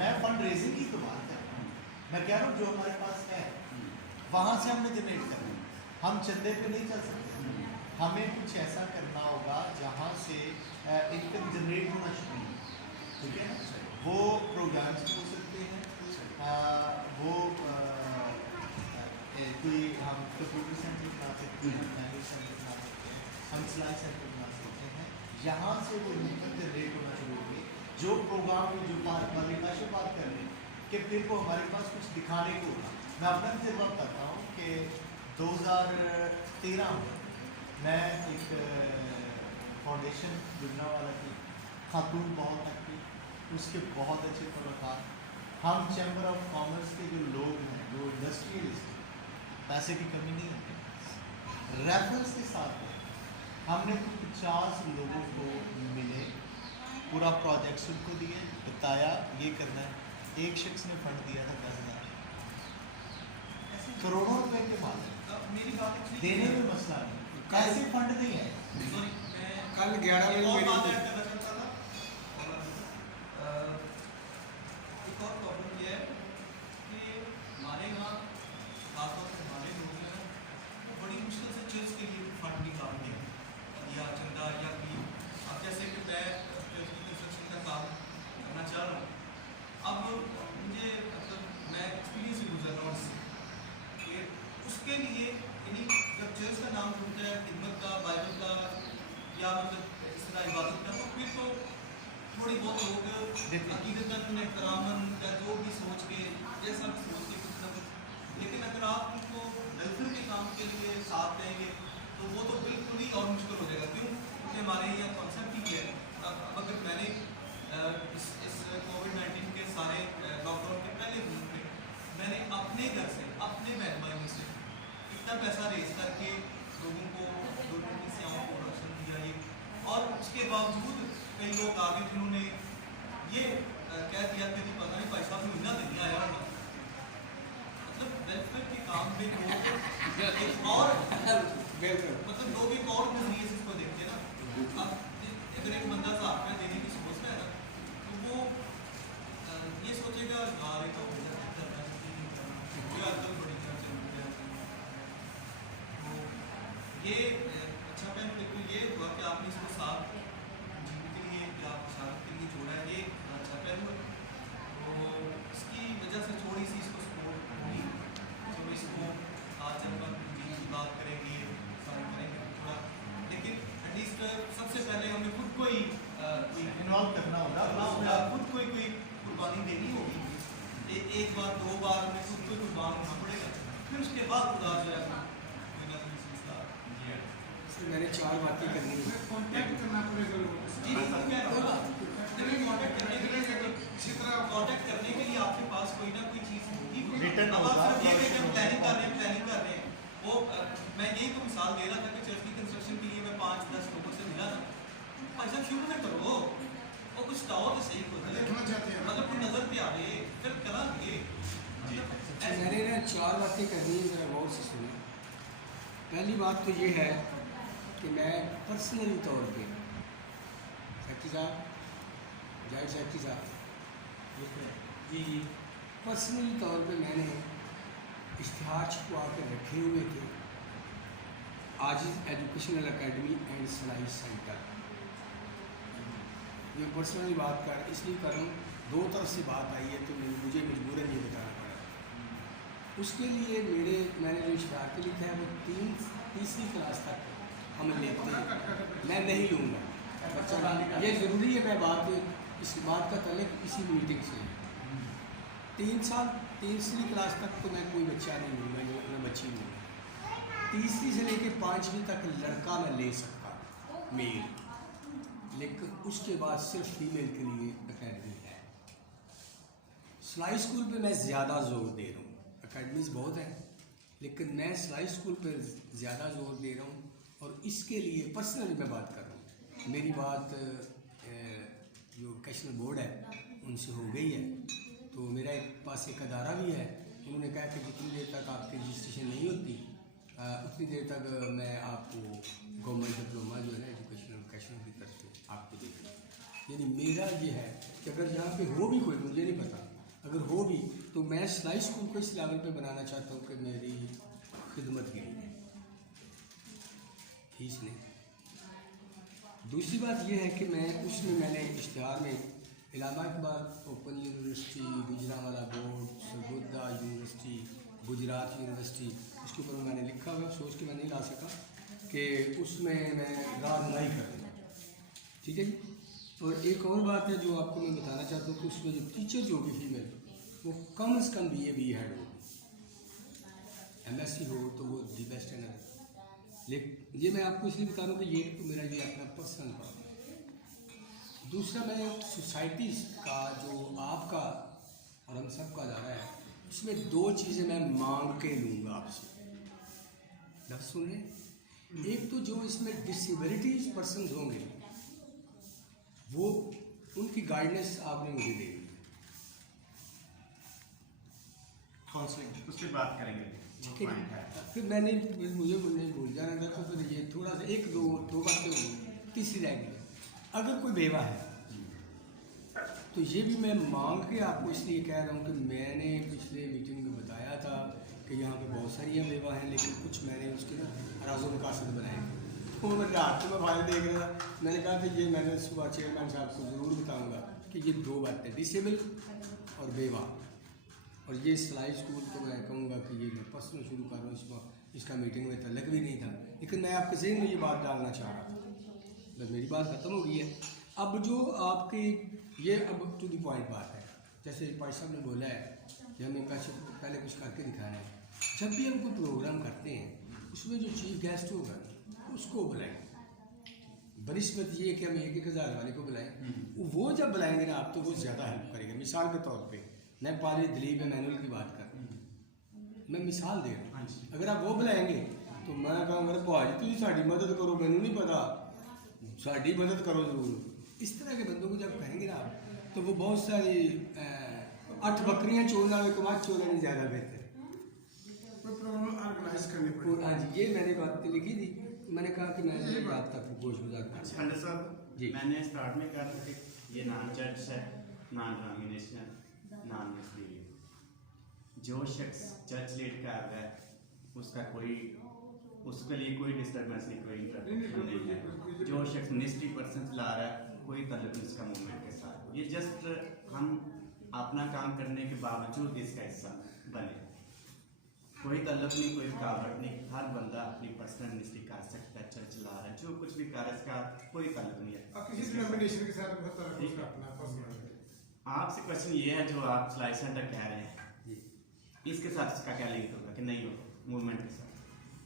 मैं फंड रेजिंग की तो बात कर रहा हूँ, मैं कह रहा हूँ जो हमारे पास है वहाँ से हमने जनरेट करना है। हम चंदे पे नहीं चल सकते, हमें कुछ ऐसा करना होगा जहाँ से इनकम जनरेट होना शुरू हो, ठीक है ना। वो प्रोग्राम्स भी हो सकते हैं, वो कोई हम कंप्यूटर सेंटर बना सकते हैं, लैंग्वेज सेंटर बना सकते हैं, हम सिलाई सेंटर बना सकते हैं। यहाँ से वो इनकम जनरेट होना शुरू होगी। जो प्रोग्राम में जो परिभाषा बात कर रहे हैं कि फिर को हमारे पास कुछ दिखाने को होगा। मैं अपना तजुर्बा करता हूँ कि 2013 में मैं एक फाउंडेशन गुजरावाला की खातून बहुत अच्छी, उसके बहुत अच्छे कलाकार, हम चैम्बर ऑफ कॉमर्स के जो लोग हैं, जो इंडस्ट्रियलिस्ट, पैसे की कमी नहीं है, रेफरेंस के साथ हमने 50 लोगों को मिले, पूरा प्रोजेक्ट उनको दिए, बताया ये करना है। एक शख्स ने फंड दिया था 10,000, करोड़ों रुपए के माल मेरी बात देने में मसला नहीं, कैसे फंड नहीं है। सॉरी कल 11 बजे और मेरी बात ऐड करना चाहता था। एक और प्रॉब्लम ये है कि हमारे यहाँ खासतौर से हमारे लोग हैं वो बड़ी मुश्किल से चर्च के लिए फंड निकालते हैं या चंदा या कोई। अब जैसे कि मैं कंस्ट्रक्शन का काम करना चाह रहा हूँ, अब मुझे मतलब मैं एक्सपीरियंस से गुजर रहा हूँ इससे कि उसके लिए यानी जब चर्च का नाम सुनता है, खिदमत का, बाइबल का या मतलब इस तरह इबादत का, तो फिर तो थोड़ी बहुत लोग अकीदतन एहतरामन या जो भी सोच के जैसा भी सोच के कुछ ना कुछ, लेकिन अगर आप उनको वेलफेयर के काम के लिए साथ देंगे तो वो तो बिल्कुल ही और मुश्किल हो जाएगा। क्यों? क्योंकि हमारे यहाँ कॉन्सेप्ट ही है। अब अगर मैंने इस कोविड-19 के सारे लॉकडाउन के पहले वीक में मैंने अपने घर से, अपने मेहरबानी से इतना पैसा रेज करके लोगों को की सेवाओं को राशन दिया ये, और उसके बावजूद कई लोग आगे जिन्होंने ये कह दिया कि पता नहीं भाई साहब महीना नहीं आया होगा। मतलब वेलफेयर के काम में लोग एक और मतलब लोग एक और नजरिए से इसको देख अब अगर एक बंदा साहब में देने की सोच में है ना, तो वो ये सोचेगा यार ये तो हो गया करना चाहिए नहीं करना, ये आजकल बड़ी तरह चल रही है। तो ये अच्छा पहन बिल्कुल ये हुआ कि आपने इसको साथ जीने के लिए या शादी के लिए जोड़ा है, ये अच्छा पहन हुआ। तो इसकी वजह से थोड़ी सी इसको सपोर्ट होगी, तो इसको आज जब हम बात करेंगे सारी करेंगे थोड़ा, लेकिन एटलीस्ट सबसे पहले हमें खुद को ही इन्वॉल्व करना होगा, खुद को ही कोई कुर्बानी देनी होगी। एक बार दो बार हमें खुद को कुर्बान होना पड़ेगा, फिर उसके बाद खुदा जो है कोई ना कोई सिलसिला। सर मैंने 4 बातें करनी है। कॉन्टैक्ट करना पड़ेगा लोगों से। जी नहीं कह रहा हूँ, लेकिन कांटेक्ट करने के लिए इसी तरह कांटेक्ट करने के लिए आपके पास कोई ना कोई चीज़ होगी। Written अब आप होगा, सिर्फ ये कहें कि हम प्लानिंग कर रहे हैं वो मैं यही तो मिसाल दे रहा था कि चर्च की कंस्ट्रक्शन के लिए मैं 5-10 लोगों से मिला था। भाई साहब शुरू में करो, वो कुछ टाओ तो सही को देखना चाहते हैं। मतलब कोई नजर पे आवे फिर करांगे। मैंने ना 4 बातें करनी है, ज़रा गौर से सुनिए। पहली बात तो ये है कि मैं पर्सनली तौर पे सेक्रेटरी साहब, जाहिर सेक्रेटरी साहब जी पर्सनली तौर पे मैंने इश्तिहार छपवा कर रखे हुए थे आजिज़ एजुकेशनल एकेडमी एंड सलाई सेंटर। ये पर्सनली बात कर इसलिए कर रहा हूँ, 2 तरफ से बात आई है तो मुझे मजबूरन ये बताना पड़ा। उसके लिए मैंने जो इश्तिहार के लिखा है वो 3-तीसरी क्लास तक हम लेते हैं, मैं नहीं लूँगा बच्चा। ये ज़रूरी है, मैं बात इस बात का तल्लुक इसी मीटिंग से 3 साल 3री क्लास तक तो मैं कोई बच्चा नहीं लूँगा, मैं बच्ची लूँगा। 3री से लेके 5वीं तक लड़का मैं ले सकता मेल, लेकिन उसके बाद सिर्फ फीमेल के लिए एकेडमी है। सिलाई स्कूल पे मैं ज़्यादा ज़ोर दे रहा हूँ, एकेडमीज़ बहुत हैं लेकिन मैं सिलाई स्कूल पे ज़्यादा ज़ोर दे रहा हूँ। और इसके लिए पर्सनली मैं बात कर रहा हूँ, मेरी बात जो एजुकेशनल बोर्ड है उनसे हो गई है। तो मेरा पास एक अदारा भी है, उन्होंने कहा कि जितनी देर तक आपकी रजिस्ट्रेशन नहीं होती उतनी देर तक मैं आपको गवर्नमेंट डिप्लोमा जो है ना एजुकेशनल की तरफ से आपको देगा। यानी मेरा ये है कि अगर यहाँ पे हो भी कोई, मुझे नहीं पता, अगर हो भी तो मैं सिलाई स्कूल को इस लेवल पे बनाना चाहता हूँ कि मेरी खिदमत के लिए फीस नहीं। दूसरी बात यह है कि मैंने इश्तिहार में Allama Iqbal open university, Gujranwala board, Sargodha university, Gujrat university, उसके ऊपर मैंने लिखा हुआ, सोच के मैं नहीं ला सका कि उसमें मैं राहनुमाई करूँगा। ठीक है जी। और एक और बात है जो आपको मैं बताना चाहता हूँ कि उसमें जो टीचर जो होगी फीमेल, वो कम से कम BA हेड होगी, MSc हो तो वो दी बेस्ट है ना। लेकिन ये मैं आपको इसलिए बता रहा हूँ कि ये तो मेरा ये अपना पर्सनल बात है। दूसरा, मैं सोसाइटी का जो आपका और हम सब का दायरा है, उसमें 2 चीज़ें मैं मांग के लूँगा आपसे। लफ्ज़ सुन लें। एक तो जो इसमें डिसेबिलिटीज पर्सन होंगे वो उनकी गाइडेंस आपने मुझे देनी है। काउंसलिंग उस पर बात करेंगे। ठीक है। फिर मुझे नहीं भूल जाना था, तो फिर ये थोड़ा सा 1-2 बातें होंगी, तीसरी रहेगी। अगर कोई बेवा है तो ये भी मैं मांग के आपको इसलिए कह रहा हूँ कि मैंने पिछले मीटिंग में बताया था कि यहाँ पे बहुत सारी बेवा हैं, लेकिन कुछ मैंने उसके ना राज़ो मकासद बनाए। तो मैं रात में फाइल देख रहा था, मैंने कहा कि ये मैंने सुबह चेयरमैन साहब को ज़रूर बताऊँगा कि ये 2 बातें, डिसेबल और बेवा। और ये सिलाई स्कूल तो मैं कहूँगा कि ये मैं पर्सनल शुरू कर रहा हूँ, इसका मीटिंग में तलक भी नहीं था, लेकिन मैं आपके ज़हन में ये बात डालना चाह रहा था। बस मेरी बात ख़त्म हो गई है। अब जो आपकी ये अब टू दी पॉइंट बात है, जैसे भाई साहब ने बोला है कि हमें पहले कुछ करके दिखाना है। जब भी हम कोई प्रोग्राम करते हैं उसमें जो चीफ गेस्ट होगा उसको बुलाएं, बनिस्बत ये कि हम 1,000 वाले को बुलाएं। वो जब बुलाएंगे ना आप, तो वो ज़्यादा हेल्प करेगा। मिसाल के तौर पे मैं पाली दिलीप एमैनुअल की बात कर, मैं मिसाल दे रहा हूँ। अगर आप वो बुलाएंगे तो मैं कहूँगा भाजी तुझी साड़ी मदद करो, मैनू नहीं पता, साड़ी मदद करो ज़रूर। इस तरह के बंदों को जब कहेंगे ना आप, तो वो बहुत सारी 8 बकरियाँ चोरना में कुमार चोरना ज़्यादा बेहतर। ऑर्गेनाइज करने पड़ेंगे। हाँ जी, ये मैंने बात लिखी थी मैंने कहा कि मैं आप तक गोशगुजार कर खंडर साहब जी। मैंने स्टार्ट में कहा था कि ये नॉन चर्च है, नॉन डिनोमिनेशनल, नॉन मुस्लिम। जो शख्स चर्च लीड कर रहा है उसके लिए कोई डिस्टर्बेंस नहीं, कोई इंटरप्शन नहीं है। जो शख्स मिनिस्ट्री पर्सन ला रहा है कोई ताल्लुक नहीं इसका मूवमेंट के साथ। ये जस्ट हम अपना काम करने के बावजूद इसका हिस्सा बने, कोई ताल्लुक नहीं, कोई रुकावट नहीं। हर बंदा अपनी पर्सनल मिनिस्ट्री कर सकता है, चर्च ला रहा है, जो कुछ भी कर इसका कोई ताल्लुक नहीं है। अब किसी डिनोमिनेशन के साथ बहुत तरह का अपना पर्सनल है। आपसे क्वेश्चन ये है, जो आप सिलाई सेंटर कह रहे हैं इसके साथ इसका क्या लिंक होगा कि नहीं होगा मूवमेंट के साथ?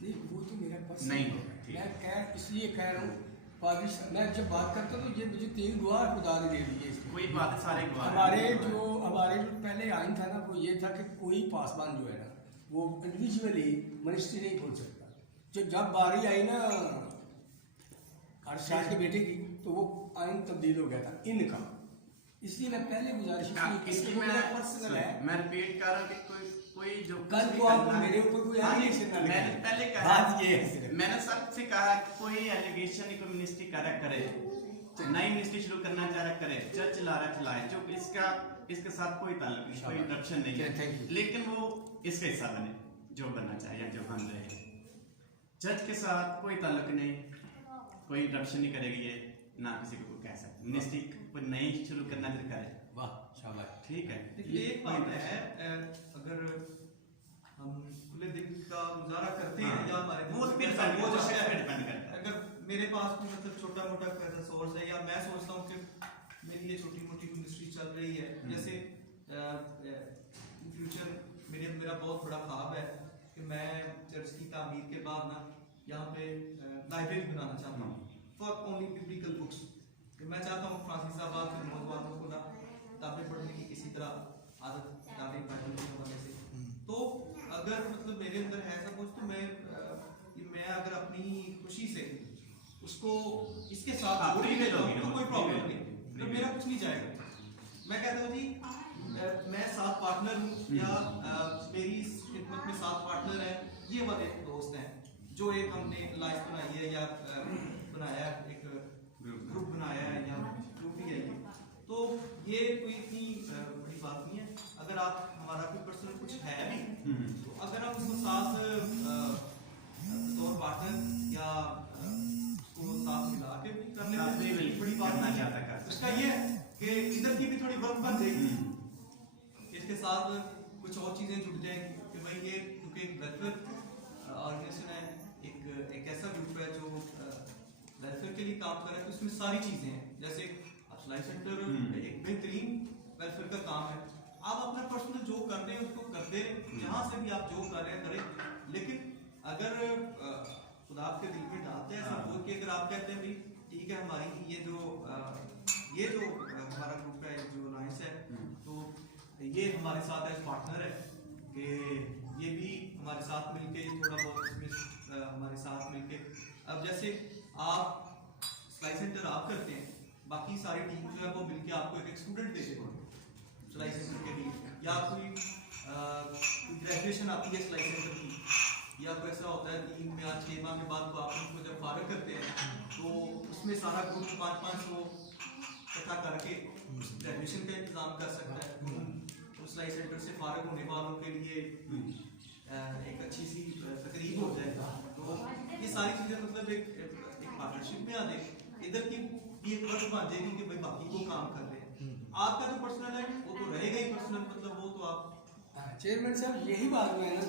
नहीं, वो तो मेरा पर्सनल नहीं है। होगा, ठीक है। मैं इसलिए कह रहा हूँ पाकिश मैं जब बात करता हूँ तो ये मुझे 3 दुआ खुदा ने दे दी है इसकी। कोई बात है, सारे गवाह हैं। हमारे जो पहले आइन था ना वो ये था कि कोई पासबान जो है ना वो इंडिविजुअली मिनिस्ट्री नहीं खोल सकता। जब बारी आई ना अरशद के बेटे की तो वो आइन तब्दील हो गया था इनका। इसलिए मैं पहले गुजारिश इसकी पर्सनल है। मैं रिपीट कर रहा हूँ कि कोई जो कल को आपको मेरे ऊपर कोई एलिगेशन ना मैंने लगाए। पहले कहा, बात ये है सिर्फ। मैंने सबसे कहा कोई एलिगेशन कोई मिनिस्ट्री करा करे, नई मिनिस्ट्री शुरू करना चाह रहा करे, चर्च चला रहा चलाए, जो इसके साथ कोई ताल्लुक नहीं, कोई इंटरप्शन नहीं है, लेकिन वो इसका हिस्सा बने जो बनना चाहे या जो बन रहे हैं। चर्च के साथ कोई ताल्लुक नहीं, कोई इंटरप्शन नहीं करेगी ये, ना किसी को कह सकते। मिनिस्ट्री कोई नई शुरू करना फिर करे, वाह शाबाश, ठीक है। देखिए एक बात है, अगर हम खुले दिल का गुजारा करते हैं या हमारे वो फिर वो वो जाता है, डिपेंड करता है। अगर मेरे पास कोई मतलब छोटा मोटा पैसा सोर्स है या मैं सोचता हूँ कि मेरी ये छोटी मोटी मिनिस्ट्री चल रही है, जैसे इन फ्यूचर मेरा बहुत बड़ा ख्वाब है कि मैं चर्च की तामीर के बाद ना यहाँ पे लाइब्रेरी बनाना चाहता हूँ फॉर ओनली बिब्लिकल बुक्स। मैं चाहता हूँ फ्रांसिसाबाद के नौजवानों को ना किताबें पढ़ने की किसी तरह आदत डालें बाइबल के हवाले से। तो अगर मतलब मेरे अंदर है ऐसा कुछ तो मैं अगर अपनी खुशी से उसको इसके साथ जोड़ भी लेता हूँ तो कोई प्रॉब्लम नहीं, तो मेरा कुछ नहीं जाएगा। मैं कहता हूँ जी मैं 7 पार्टनर हूँ या मेरी इस खिदमत में 7 पार्टनर हैं, ये वाले दोस्त हैं जो एक हमने लाइफ बनाई है या बनाया है, एक ग्रुप बनाया है या जो भी है, तो ये कोई इतनी बड़ी बात नहीं है। अगर आप हमारा कोई पर्सनल कुछ है भी तो अगर हम उसको साथ तौर पार्टनर या उसको साथ मिला के भी कर लेते हैं, बड़ी बात नहीं है। उसका ये है कि इधर की भी थोड़ी वर्क बन जाएगी, इसके साथ कुछ और चीजें जुड़ जाएंगी कि भाई ये क्योंकि एक वेलफेयर ऑर्गेनाइजेशन है, एक ऐसा ग्रुप है जो वेलफेयर के लिए काम कर रहा है, तो उसमें सारी चीजें हैं। जैसे अब सिलाई सेंटर एक बेहतरीन वेलफेयर का काम है, आप अपना पर्सनल जो कर रहे हैं उसको करते रहे, जहाँ से भी आप जो कर रहे हैं करें। लेकिन अगर खुदा आपके दिल में डालते हैं ऐसा बोल के, अगर आप कहते हैं भाई ठीक है हमारी ये जो हमारा ग्रुप है, जो अलायंस है, तो ये हमारे साथ एज पार्टनर है कि ये भी हमारे साथ मिलके थोड़ा बहुत इसमें हमारे साथ मिलके, अब जैसे आप सिलाई सेंटर आप करते हैं, बाकी सारी टीम जो है वो मिलके आपको एक स्टूडेंट दे देते हैं सिलाई सेंटर के लिए, या कोई ग्रेजुएशन आती है सिलाई सेंटर की, या कोई ऐसा होता है 3 या 6 माह के बाद तो आप उनको जब फारग करते हैं तो उसमें सारा ग्रुप 500 इकट्ठा करके ग्रेजुएशन का इंतजाम कर सकता है। तो सिलाई सेंटर से फारग होने वालों के लिए एक अच्छी सी तकरीब हो जाए। तो ये सारी चीज़ें मतलब एक पार्टनरशिप में आ जाए, इधर की एक वर्क बन जाएगी कि भाई बाकी को काम कर रहे हैं। आपका जो पर्सनल है वो तो रहेगा ही पर्सनल, मतलब वो तो आप चेयरमैन साहब यही बात मैं ना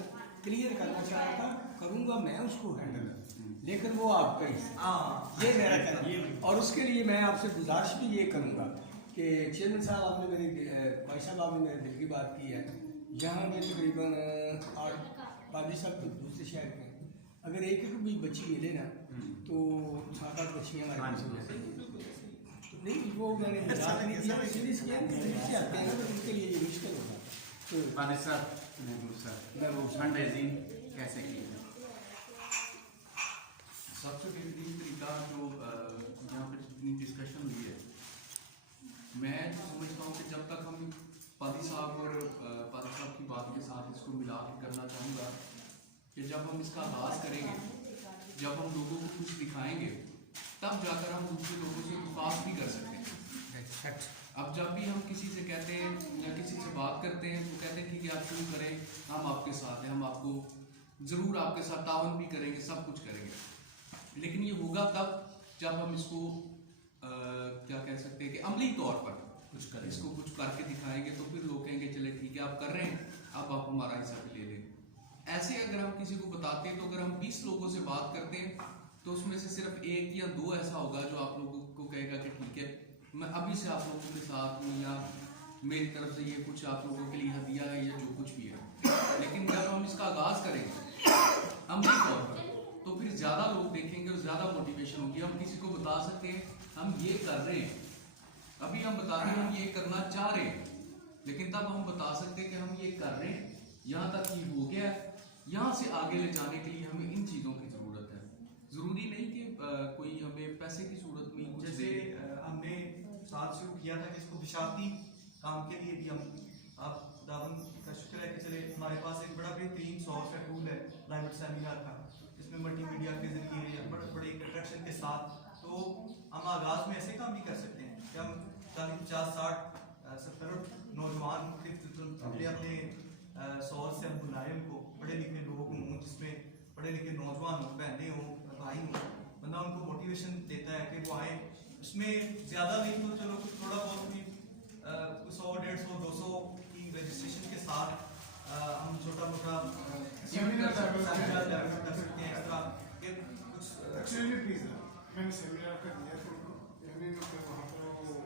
क्लियर करना चाह रहा था, करूँगा मैं उसको हैंडल, लेकिन वो आपका ही ये मेरा कहना। और उसके लिए मैं आपसे गुजारिश भी ये करूँगा कि चेयरमैन साहब आपने मेरी भाई साहब आपने मेरे दिल की बात की है। यहाँ में तकरीबन 8 बाजी साहब तो दूसरे शहर के, अगर एक भी बच्ची मिले ना तो 7-8 बच्चियाँ हमारे नहीं, वो मैंने मजाक नहीं किया, सीरीज किया से आते हैं तो उनके लिए ये मुश्किल होगा। तो फारिस साहब मैं वो फंड रेजिंग कैसे की है? सबसे बेहतरीन तरीका जो यहाँ पर जितनी डिस्कशन हुई है, मैं तो समझता हूँ कि जब तक हम पादी साहब और पादी साहब की बात के साथ इसको मिला के करना चाहूँगा कि जब हम इसका आगाज़ करेंगे जब हम लोगों को कुछ दिखाएंगे तब जाकर हम दूसरे लोगों से विश्वास भी कर सकते हैं। अब जब भी हम किसी से कहते हैं या किसी से बात करते हैं तो कहते हैं ठीक है आप शुरू करें, हम आपके साथ हैं, हम आपको ज़रूर आपके साथ तावन भी करेंगे, सब कुछ करेंगे। लेकिन ये होगा तब जब हम इसको क्या कह सकते हैं कि अमली तौर पर कुछ करें, इसको कुछ करके दिखाएंगे तो फिर लोग कहेंगे चले ठीक है आप कर रहे हैं, अब आप हमारा हिस्सा भी ले लें। ऐसे अगर हम किसी को बताते हैं तो अगर हम 20 लोगों से बात करते हैं तो उसमें से सिर्फ 1 या 2 ऐसा होगा जो आप लोगों को कहेगा कि ठीक है मैं अभी से आप लोगों के साथ हूँ या मेरी तरफ से ये कुछ आप लोगों के लिए हदिया है या जो कुछ भी है। लेकिन जब हम इसका आगाज़ करेंगे अमली तौर पर तो फिर ज़्यादा लोग देखेंगे और ज़्यादा मोटिवेशन होगी। हम किसी को बता सकते हैं हम ये कर रहे हैं, अभी हम बताते हैं हम ये करना चाह रहे हैं, लेकिन तब हम बता सकते हैं कि हम ये कर रहे हैं, यहाँ तक ये हो गया है, यहाँ से आगे ले जाने के लिए हमें इन चीज़ों की ज़रूरत है। ज़रूरी नहीं कि कोई हमें पैसे की सूरत में कुछ जैसे हमने साथ शुरू किया था कि इसको बिशाती काम के लिए भी हम आप दावन का शुक्र है कि चले हमारे पास एक बड़ा बेहतरीन सोर्स है, टूल है लाइव सेमिनार का, जिसमें मल्टीमीडिया के जरिए या बड़े अट्रैक्शन के साथ तो हम आगाज़ में ऐसे काम भी कर सकते हैं कि हम 40, 50, 60, 70 नौजवान अपने अपने सोर्स से हम बुलाएं उनको, पढ़े लिखे लोग हों जिसमें पढ़े लिखे नौजवान हों, बहनें हों, भाई हों, बंदा उनको मोटिवेशन देता है कि वो आए। उसमें ज़्यादा नहीं तो चलो थोड़ा बहुत भी 100, 150, 200 की रजिस्ट्रेशन के साथ हम छोटा मोटा सेमिनार कर सकते हैं। एक्स्ट्रा कुछ एक्चुअली प्लीज मैंने सेमिनार कर दिया तो यानी वहाँ पर वो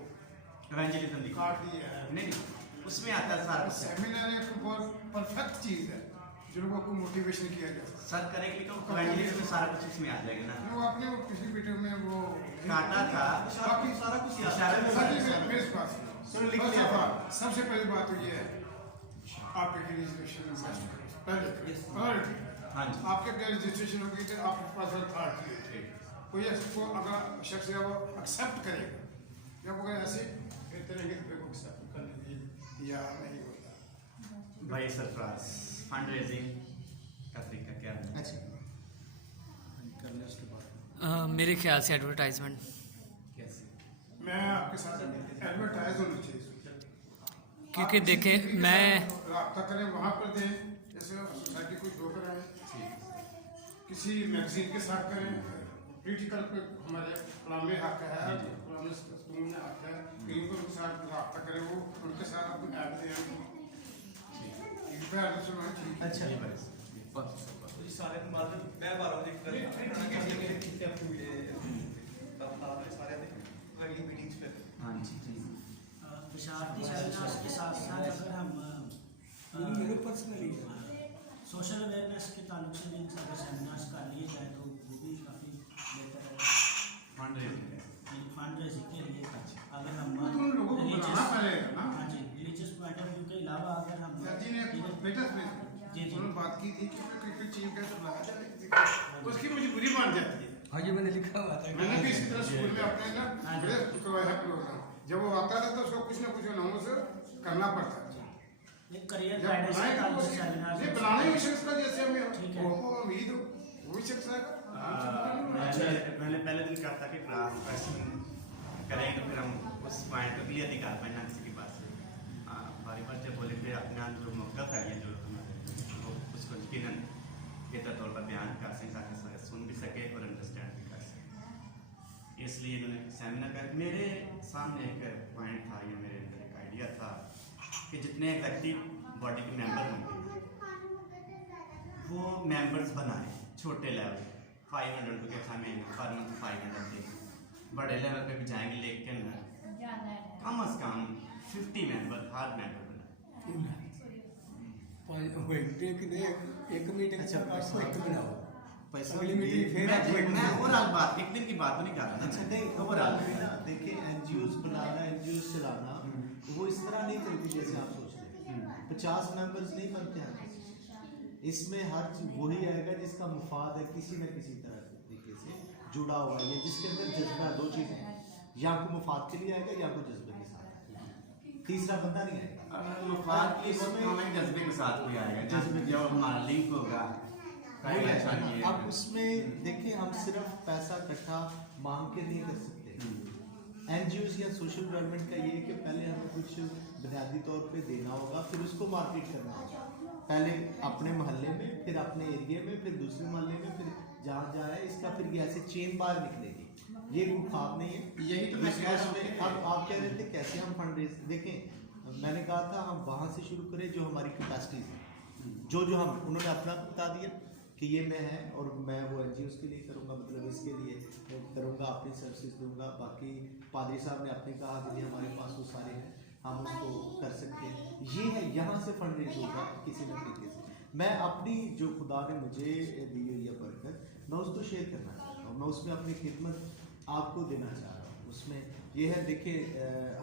इवेंजलिज्म कार्ड दिया है नहीं, उसमें आता है सारा। सेमिनार एक बहुत परफेक्ट चीज़ है जो लोगों को मोटिवेशन किया जा सकता सर करेंगे तो इवेंजलिज्म में सारा कुछ इसमें आ जाएगा ना। है। वो आपने वो पिछली वीडियो में वो काटा था बाकी सारा कुछ याद इशारे में सर जी, मेरे पास सुनो, लिख First लिया of all, था। सबसे पहली बात तो ये है आपके रजिस्ट्रेशन पहले प्रायोरिटी हाँ जी। आपके रजिस्ट्रेशन होगी तो आपके पास अथॉरिटी है, कोई इसको अगर शख्स है वो एक्सेप्ट करेगा, जब अगर ऐसे फिर करेंगे तो फिर वो एक्सेप्ट कर लीजिए या नहीं होता। भाई सरफराज फंड रेजिंग का तरीका क्या है? अच्छा करने उसके बाद मेरे ख्याल से एडवर्टाइजमेंट कैसे? मैं आपके साथ एडवर्टाइज होना चाहिए, क्योंकि आप देखें किसी मैं रब्ता करें वहाँ पर दें, जैसे सोसाइटी कोई शो कराएं, किसी मैगजीन के साथ करें, पॉलिटिकल पे हमारे फलामे हक है, फलामे स्कूल में हक है, कहीं पर उनके साथ रब्ता करें, वो उनके साथ आप ऐड दें अच्छा ये सारे मतलब मैं बार बार एक सारे अगली मीटिंग्स पे हाँ जी। विशारती सेमिनार्स के साथ साथ अगर हम मेरे पर्सनली सोशल अवेयरनेस के ताल्लुक से भी अगर सेमिनार्स कर लिए जाए तो वो भी काफ़ी बेहतर है। फंड रेजिंग फंड रेजिंग के लिए अगर हम तो उन लोगों को बुलाना पड़ेगा ना। हाँ जी, रिलीजियस पॉइंट ऑफ व्यू के अलावा अगर हम सर जी ने लेटेस्ट में जी जी उन्होंने बात की थी कि कोई चीज का बुलाया जाए, उसकी मजबूरी मान जाती है। हाँ ये मैंने लिखा हुआ था। मैंने भी इसी तरह स्कूल में अपने ना बड़े करवाया प्रोग्राम, जब वो आता था तो उसको कुछ ना कुछ नामों से करना पड़ता है। एक करियर जब गाइडेंस के बनाए ताल्लुक तो से सेमिनार ये बनाना ही शख्स का जैसे ठीक है। हमें वो उम्मीद हो वो भी शख्स आएगा। मैंने पहले दिन कहा था कि क्लास क्वेश्चन करेंगे तो फिर हम उस पॉइंट पे क्लियर नहीं कर पाए ना किसी के पास से। बारी बार जब बोले थे अपना जो मौक़िफ़ है ये जो वो उसको यकीनन बेहतर तौर पर बयान कर सकें ताकि सुन भी सके और अंडरस्टैंड भी कर सके, इसलिए इन्होंने सेमिनार का मेरे सामने एक पॉइंट था या मेरे अंदर एक आइडिया था कि जितने एग्जेक्टिव बॉडी के मेंबर होंगे वो मेंबर्स बनाए छोटे लेवल 500 रुपये का महीने पर मंथ 500 देंगे, बड़े लेवल पे भी जाएंगे लेकिन कम अज़ कम 50 मेंबर हर मेंबर बनाए। एक मीटिंग अच्छा, आपको एक बनाओ, पैसा अगली मीटिंग फिर मैं आपको एक मैं बनाओ। ओवरऑल बात एक दिन की बात तो नहीं कर रहा ना। अच्छा नहीं ओवरऑल ना देखिए एनजीओज बनाना एनजीओज चलाना वो इस तरह नहीं चलती जैसे आप सोचते हैं। 50 मेंबर्स नहीं बनते हैं, इसमें हर चीज वही आएगा जिसका मुफाद है किसी न किसी तरह तरीके से जुड़ा हुआ है, जिसके अंदर जज्बा, दो चीजें या को मुफाद के लिए आएगा या को जज्बे के साथ, तीसरा बंदा नहीं आएगा। मुफाद की इसमें हमें जज्बे के साथ भी आएगा, जब हमारा लिंक होगा वही है। चाहिए। अब उसमें देखिए हम सिर्फ पैसा इकट्ठा मांग के नहीं कर सकते। एनजीओ या सोशल डेवलपमेंट का ये है कि पहले हमें कुछ बुनियादी तौर पे देना होगा, फिर उसको मार्केट करना होगा। पहले अपने मोहल्ले में, फिर अपने एरिया में, फिर दूसरे मोहल्ले में, फिर जहाँ जहाँ है इसका फिर ये ऐसे चेन बाहर निकलेगी। ये कोई ख्वाब नहीं है। यही तो मैं कह रहा हूँ। अब आप कह रहे थे कैसे हम फंड रेज, देखें मैंने कहा था हम वहाँ से शुरू करें जो हमारी कैपेसिटीज है, जो जो हम, उन्होंने अपना बता दिया कि ये मैं है और मैं वो एनजीओ के लिए करूँगा, मतलब इसके लिए करूँगा, अपनी सर्विसेज दूंगा। बाकी पादरी साहब ने अपने कहा कि हमारे पास वो सारे हैं, हम उसको कर सकते हैं। ये है, यहाँ से फंड रेज होगा किसी न तरीके से। मैं अपनी जो खुदा ने मुझे दी हुई है बरकत, मैं उसको शेयर करना चाहता हूँ, मैं उसमें अपनी खिदमत आपको देना चाह रहा हूँ। उसमें ये है, देखिए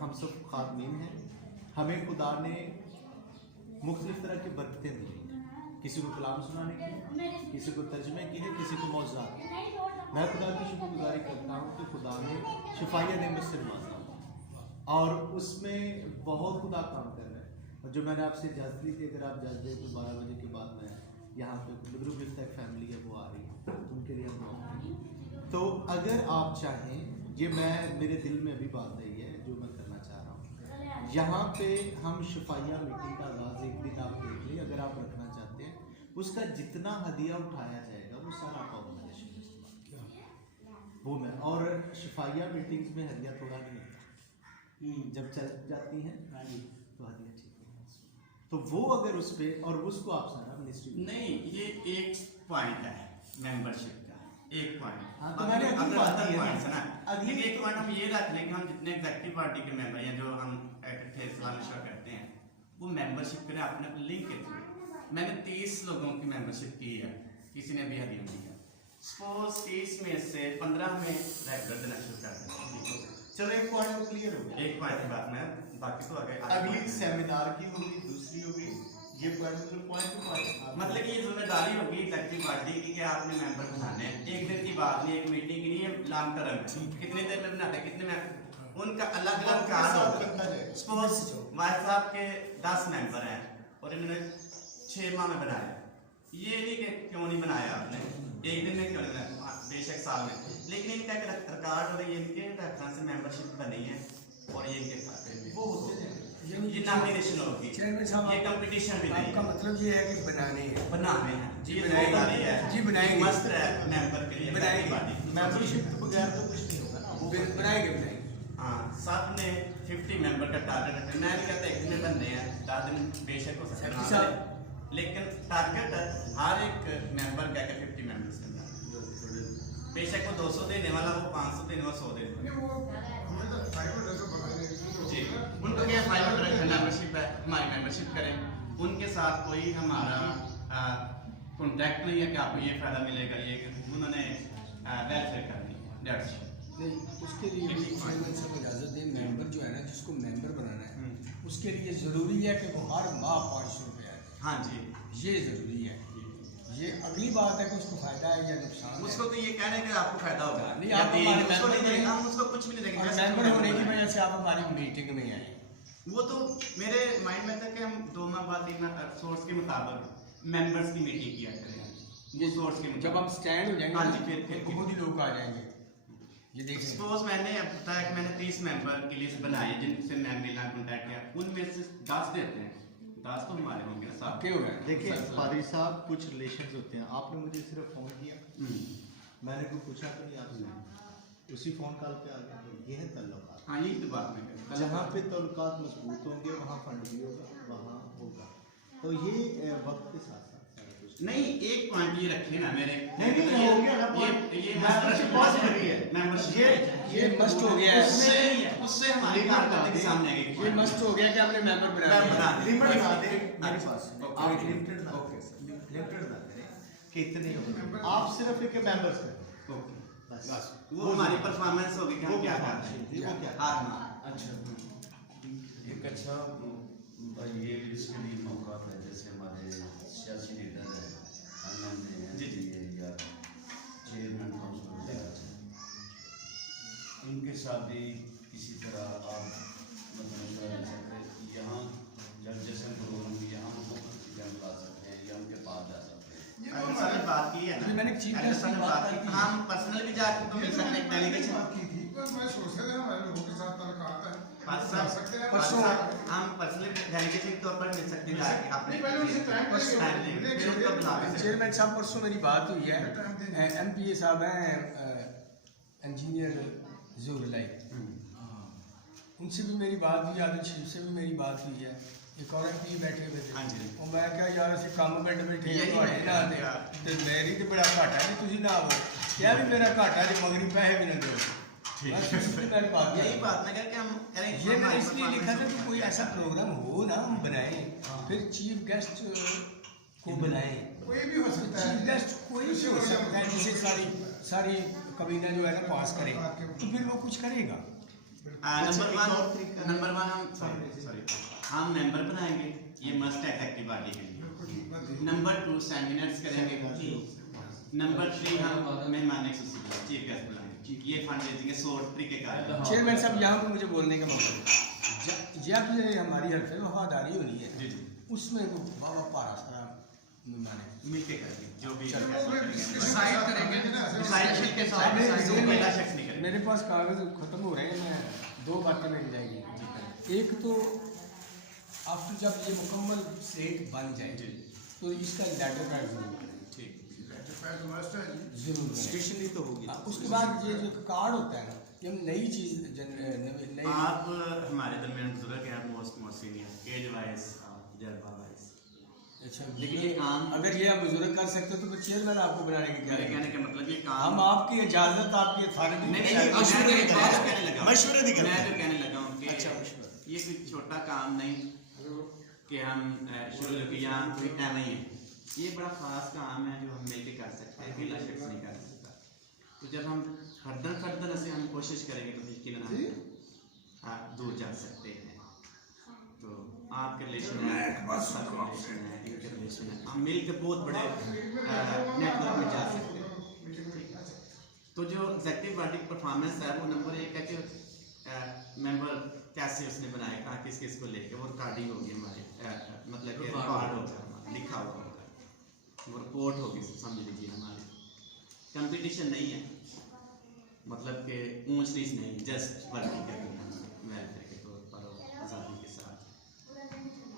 हम सब खादमीन हैं, हमें खुदा ने मुख्तलिफ तरह की बरकतें दी हैं। किसी को कलाम सुनाने की, किसी को तर्जमे की है, किसी को मौज़ात की। मैं खुदा की शुक्रगुजारी करता हूँ कि खुदा ने शिफाया नेमत से नवाजा और उसमें बहुत खुदा काम कर रहा है। और जो मैंने आपसे इजाज़त ली थी, अगर आप इजाज़त दें तो 12 बजे के बाद मैं यहाँ पे बुजुर्ग तक फैमिली है वो आ रही है, उनके लिए हम दुआ करेंगे। तो अगर आप चाहें, ये मैं मेरे दिल में अभी बात रही है जो मैं करना चाह रहा हूँ, यहाँ पे हम शिफाया मीटिंग का आगाज़ एक दिन आप देख लें, अगर आप रखना चाहते हैं, उसका जितना हदिया उठाया जाएगा वो सारा आप वो मैं, और शिफाया मीटिंग्स में हदिया थोड़ा नहीं होता, जब चल जाती हैं तो हदिया ठीक है। तो वो अगर उस पर, और उसको आप सारा मिनिस्ट्री नहीं, ये एक पॉइंट है मेंबरशिप का, एक पॉइंट। हाँ, तो मैंने अगली बात की है ना, अगली एक पॉइंट हम ये रख लें कि हम जितने एग्जेक्टिव पार्टी के मेंबर हैं जो हम इकट्ठे सलाह मशवरा करते हैं, वो मेंबरशिप करें अपने अपने लिंक के थ्रू। मैंने 30 लोगों की मेंबरशिप की है, किसी ने भी हदिया नहीं किया। सपोज 30 में से 15 में रेगुलर देना शुरू कर दें। चलो एक पॉइंट तो क्लियर हो गया। एक पॉइंट की बात मैं, बाकी तो आगे अगली सेमिनार की होगी, दूसरी होगी, ये पॉइंट टू पॉइंट मतलब कि ये जिम्मेदारी होगी एग्जेक्टिव पार्टी की कि आपने मेंबर बनाने हैं। एक दिन की बात नहीं, एक मीटिंग नहीं है, लॉन्ग टर्म कितने देर में बनाते हैं, कितने में उनका अलग अलग कार्ड होगा। सपोज हमारे साहब के 10 मेंबर हैं और इन्होंने 6 माह में बनाया, ये नहीं कि क्यों नहीं बनाया आपने, एक दिन में क्यों नहीं बनाया, बेशक साल में, लेकिन इनका एक रिकॉर्ड और इनके रेफरेंस से मेंबरशिप बनी है और ये इनके खाते में वो होते हैं। ये नॉमिनेशन होगी, चेयरमैन साहब, ये कंपटीशन भी नहीं आपका मतलब ये है कि बनाने हैं, बनाने हैं जी, बनाएंगे। है जी, बनाएंगे। मस्त है मेंबर के लिए बनाएंगे। मेंबरशिप के बगैर तो कुछ नहीं होगा ना, वो बनाएंगे। हाँ, सब ने 50 मेंबर का टारगेट रखा। मैं नहीं कहता एक दिन बनने हैं, 10 दिन बेशक हो सकता है, लेकिन टारगेट हर एक मेंबर का 50 मेंबर्स का, बेशक वो 200 देने वाला, वो 500 देने वाला, 100 देने वाला जी, उनको क्या फाइबर रखा मेंबरशिप है, हमारी मेंबरशिप करें, उनके साथ कोई हमारा कॉन्टैक्ट नहीं है कि आपको ये फायदा मिलेगा, ये उन्होंने वेलफेयर करनी है। नहीं, उसके लिए भी चेयरमैन साहब इजाज़त दें, मेंबर जो है ना, जिसको मेंबर बनाना है, उसके लिए ज़रूरी है कि वो हर माह 500 रुपये आए। हाँ जी, ये ज़रूरी है। ये अगली बात है कि उसको फायदा है या नुकसान। उसको तो ये कहने का आपको फायदा होगा नहीं, या आप देंगे, हमारे उसको नहीं मेंबर देंगे, हैं। हम उसको कुछ भी नहीं देंगे। और जैसे मेंबर हम होने की मेंबर वजह से आप हमारी मीटिंग में आए। वो तो मेरे माइंड में था कि हम 2 माह बाद 3 माह सोर्स के मुताबिक मेंबर्स की मीटिंग किया करें, ये सोर्स के जब हम स्टैंड हो जाएंगे, हाँ जी, फिर बहुत ही लोग आ जाएंगे। ये देखिए, सपोज मैंने अब बताया कि मैंने 30 मेंबर की लिस्ट बनाई जिनसे मैं मिला, कांटेक्ट किया, उनमें से 10 देते हैं, 10 तो हमारे होंगे ना साहब। क्या हो गया? देखिए पादरी साहब, कुछ रिलेशंस होते हैं। आपने मुझे सिर्फ फोन किया, मैंने कोई पूछा तो नहीं आपसे, उसी फोन कॉल पे आ गया। ये है तल्लुकात। हाँ, यही तो बात मैं कहता हूँ। जहाँ पे तल्लुकात मजबूत होंगे वहाँ फंड भी होगा, वहाँ होगा। तो ये वक्त के साथ साथ सारा कुछ नहीं, एक पॉइंट ये रखिए ना मेरे, नहीं हो गया ना point। ये membership बहुत जरूरी है। मेंबरशिप ये मस्ट हो गया है। उससे हमारी कारकर्दगी के सामने आएगी। ये मस्ट हो गया कि हमने मेंबर बना बनाया। दिया। लिमिट ना दे मेरे पास, ओके। आप लिमिटेड ना करें कि इतने होंगे, आप सिर्फ एक मेंबर्स करें। ओके, बस वो हमारी परफॉर्मेंस होगी कि हम क्या कर रहे हैं, वो क्या हार मान। अच्छा, एक अच्छा ये इसके लिए मौका है, जैसे हमारे सियासी लीडर हैं, जी, जी। या चेयरमैन काउंसिल वगैरह हैं, उनके साथ भी किसी तरह आप मतलब यहाँ जब जैसे प्रोग्राम यहाँ उनको प्रतिक्रिया ला सकते हैं या उनके पास जा सकते हैं, ये अगर साहब ने बात की है ना, अभी मैंने चीफ अगर गेस्ट साहब की ने बात बात की की, हम पर्सनल भी जाके तो मिल सकते हैं, एक डेलीगेशन बात की थी, बस मैं सोच रहा था हमारे लोगों के साथ तल्लुकात है, पाँच जा सकते हैं परसों हम पर्सनल डेलीगेशन के तौर पर मिल सकते हैं जाके आपने नहीं, पहले उनसे टाइम टाइम देंगे। देंगे, फिर उनको बुला के चेयरमैन साहब परसों मेरी बात हुई है, MPA साहब हैं इंजीनियर ज़ुहरलाई, उनसे भी मेरी बात हुई, आदिल शरीफ से भी मेरी बात हुई है, एक और MP बैठे हुए थे, हाँ जी। और मैं क्या यार ऐसे काम बैठ बैठे यही ਤੁਹਾਡੇ है, ਨਾਲ क्या? ਤੇ ਮੇਰੀ ਤੇ ਬੜਾ ਘਾਟਾ ਜੀ ਤੁਸੀਂ ਨਾ ਆਵੋ ਕਿਹਾ ਵੀ ਮੇਰਾ ਘਾਟਾ ਜੀ ਮਗਰੀ ਪੈਸੇ भी ना दो बस इसकी मेरी बात यही बात ना करके हम करें। ये मैंने इसलिए लिखा था कि कोई ऐसा प्रोग्राम हो ना हम बनाएं, फिर चीफ गेस्ट को बनाएं, कोई भी हो सकता है, चीफ गेस्ट कोई भी हो सकता है, जैसे सारी कबीना जो है ना पास करे तो फिर वो कुछ करेगा। नंबर वन हम सॉरी हम मेंबर बनाएंगे, ये मस्ट है एक्टिव बॉडी के लिए। नंबर 2 सेमिनार्स करेंगे। नंबर 3 हम मेहमान चीफ गेस्ट बुलाएंगे, ये फंड रेजिंग 100 तरीके का है। चेयरमैन साहब यहाँ पर मुझे बोलने का मौका दें, जब ये हमारी हल्के में वफादारी होनी है जी जी उसमें वो बाबा पारा सारा माने मिलके करेंगे जो भी डिसाइड करेंगे डिसाइड मिलके साथ में पहला शख्स नहीं करेंगे। मेरे पास कागज खत्म हो रहे हैं, मैं 2 बातें मिल जाएंगी। एक तो आफ्टर जब ये मुकम्मल स्लेट बन जाए तो इसका लेटर पैड जरूर करें, जरूर करें। स्टेशनरी तो होगी, उसके बाद ये जो कार्ड होता है ना, ये हम नई चीज नई आप हमारे दरमियान बुजुर्ग हैं, मोस्ट सीनियर एज वाइज तजर्बा वाइज। अच्छा, लेकिन ये काम अगर ये आप बुजुर्ग कर सकते हो तो फिर चेयरमैन आपको बनाने की क्या मेरे कहने का मतलब ये काम हम आपकी इजाजत आपकी अथॉरिटी नहीं मशवरे नहीं नहीं मैं करें। तो कहने लगा मशवरे नहीं करें। मैं तो कहने लगा हूँ कि अच्छा, मशवरा। ये कोई छोटा काम नहीं कि हम शुरू जो किया कोई ऐਵੇਂ ही है, ये बड़ा खास काम है जो हम मिलके कर सकते हैं, अकेला शख्स नहीं कर सकता। तो जब हम फर्दन से हम कोशिश करेंगे तो यकीनन हम दूर जा सकते हैं। तो आपके रिलेशन है, सबके रिलेशन है, इनके रिलेशन है, हम मिल के बहुत बड़े नेटवर्क में जा सकते हैं। तो जो एग्जेक्टिव बॉडी परफॉर्मेंस है वो नंबर 1 है कि मेंबर कैसे उसने बनाया, कहाँ किस किस को लेके वो रिकॉर्डिंग होगी हमारी, मतलब कि रिकॉर्ड होगा हमारा लिखा हुआ होगा, वो रिपोर्ट होगी, समझ लीजिए हमारी। कंपटीशन नहीं है, मतलब कि ऊंच नीच नहीं, जस्ट वर्किंग करेंगे वेलफेयर के तौर पर और आज़ादी के साथ।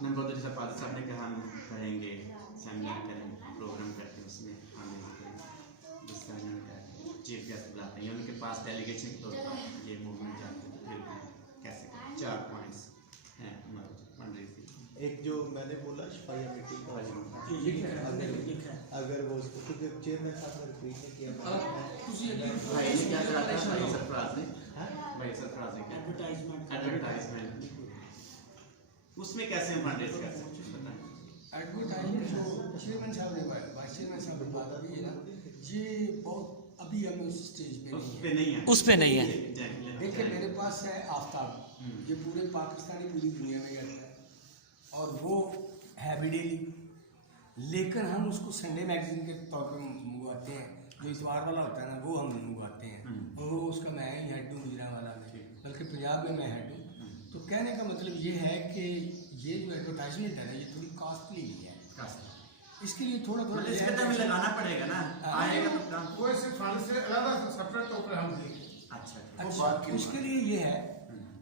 नंबर 2 जैसा फादर साहब ने कहा हम करेंगे, सेमिनार करेंगे, प्रोग्राम करते हैं, उसमें हमें डिस्कशन करते हैं, चीफ गेस्ट बुलाते हैं, उनके पास डेलीगेशन के तौर पर ये मूवमेंट जाते हैं, फिर कैसे करें। 4 पॉइंट्स हैं हमारे फंड रेजिंग। एक जो मैंने बोला शफाया मीटिंग का अगर वो उसको क्योंकि चेयरमैन साहब ने रिपीट नहीं किया भाई ने क्या करा था, भाई सरफराज ने क्या एडवर्टाइजमेंट, उसमें कैसे हम फंड रेज कर सकते हैं बताएं। एडवर्टाइजमेंट जो चेयरमैन साहब ने वाइस चेयरमैन साहब ने बात की है ना, ये बहुत अभी हम उस स्टेज पे उस नहीं पे नहीं है, उस पे नहीं है। देखिए मेरे पास है आफ्ताब, ये पूरे पाकिस्तानी पूरी दुनिया में करता है और वो है भी डेली, लेकिन हम उसको संडे मैगजीन के तौर पर मंगवाते हैं, जो इतवार वाला होता है ना वो हम मंगवाते हैं, और वो उसका मैं ही हेड हूँ गुजरांवाला में, बल्कि पंजाब में मैं हेड हूँ। तो कहने का मतलब ये है कि ये जो एडवर्टाइजमेंट है ना ये थोड़ी कॉस्टली भी है, इसके लिए थोड़ा थोड़ा इस पे तो हमें लगाना पड़ेगा ना, आएगा तो काम। वो ऐसे फंड से अलग सेपरेट तौर पर हम देंगे। अच्छा अच्छा, उसके लिए ये है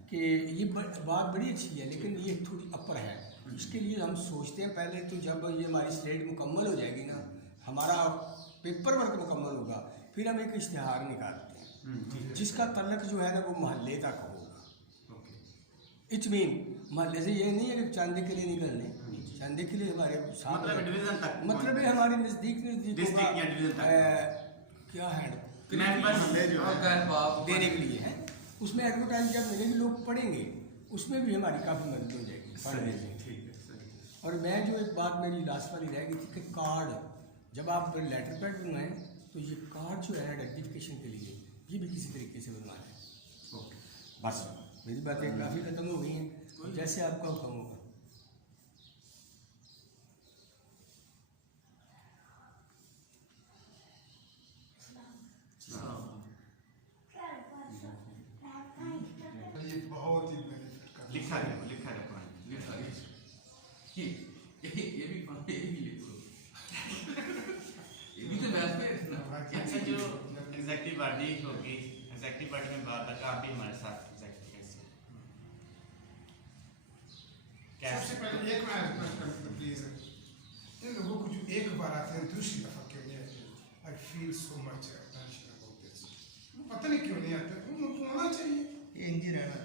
कि ये बात बड़ी अच्छी है, लेकिन ये थोड़ी अपर है। इसके लिए हम सोचते हैं पहले तो जब ये हमारी स्लेट मुकम्मल हो जाएगी ना, हमारा पेपर वर्क मुकम्मल होगा, फिर हम एक इश्तिहार निकालते हैं जिसका तल्लक जो है ना वो मोहल्ले तक होगा। इट्स मीन मोहल्ले से ये नहीं है कि चांदी के लिए निकलने, चांदी के लिए हमारे मतलब डिवीजन तक, मतलब है हमारे नज़दीक डिस्ट्रिक्ट या डिवीजन तक क्या है देने के लिए है, उसमें एडवर्टाइज जब मिलेगी लोग पढ़ेंगे, उसमें भी हमारी काफ़ी मदद हो जाएगी फंड रेजिंग। और मैं जो एक बात मेरी लास्ट वाली रह गई थी कि कार्ड जब आप लेटर पैड बनवाएं तो ये कार्ड जो है आइडेंटिफिकेशन के लिए ये भी किसी तरीके से बनवाएं। बस मेरी बातें काफ़ी ख़त्म हो गई हैं, जैसे आपका हुक्म होगा। ये बहुत ही बेनिफिट कर लिखा गया पॉइंट ये भी लिखो। बॉडी होगी, एग्जेक्टिव बॉडी में बात तक आप भी हमारे साथ एग्जेक्टिव सबसे पहले एक मैं रिक्वेस्ट करता हूं प्लीज, इन लोगों को जो एक बार आते हैं दूसरी दफा क्यों नहीं आते? I feel so much tension about this, पता नहीं क्यों नहीं आते, उनको होना चाहिए। ये इंजी रहना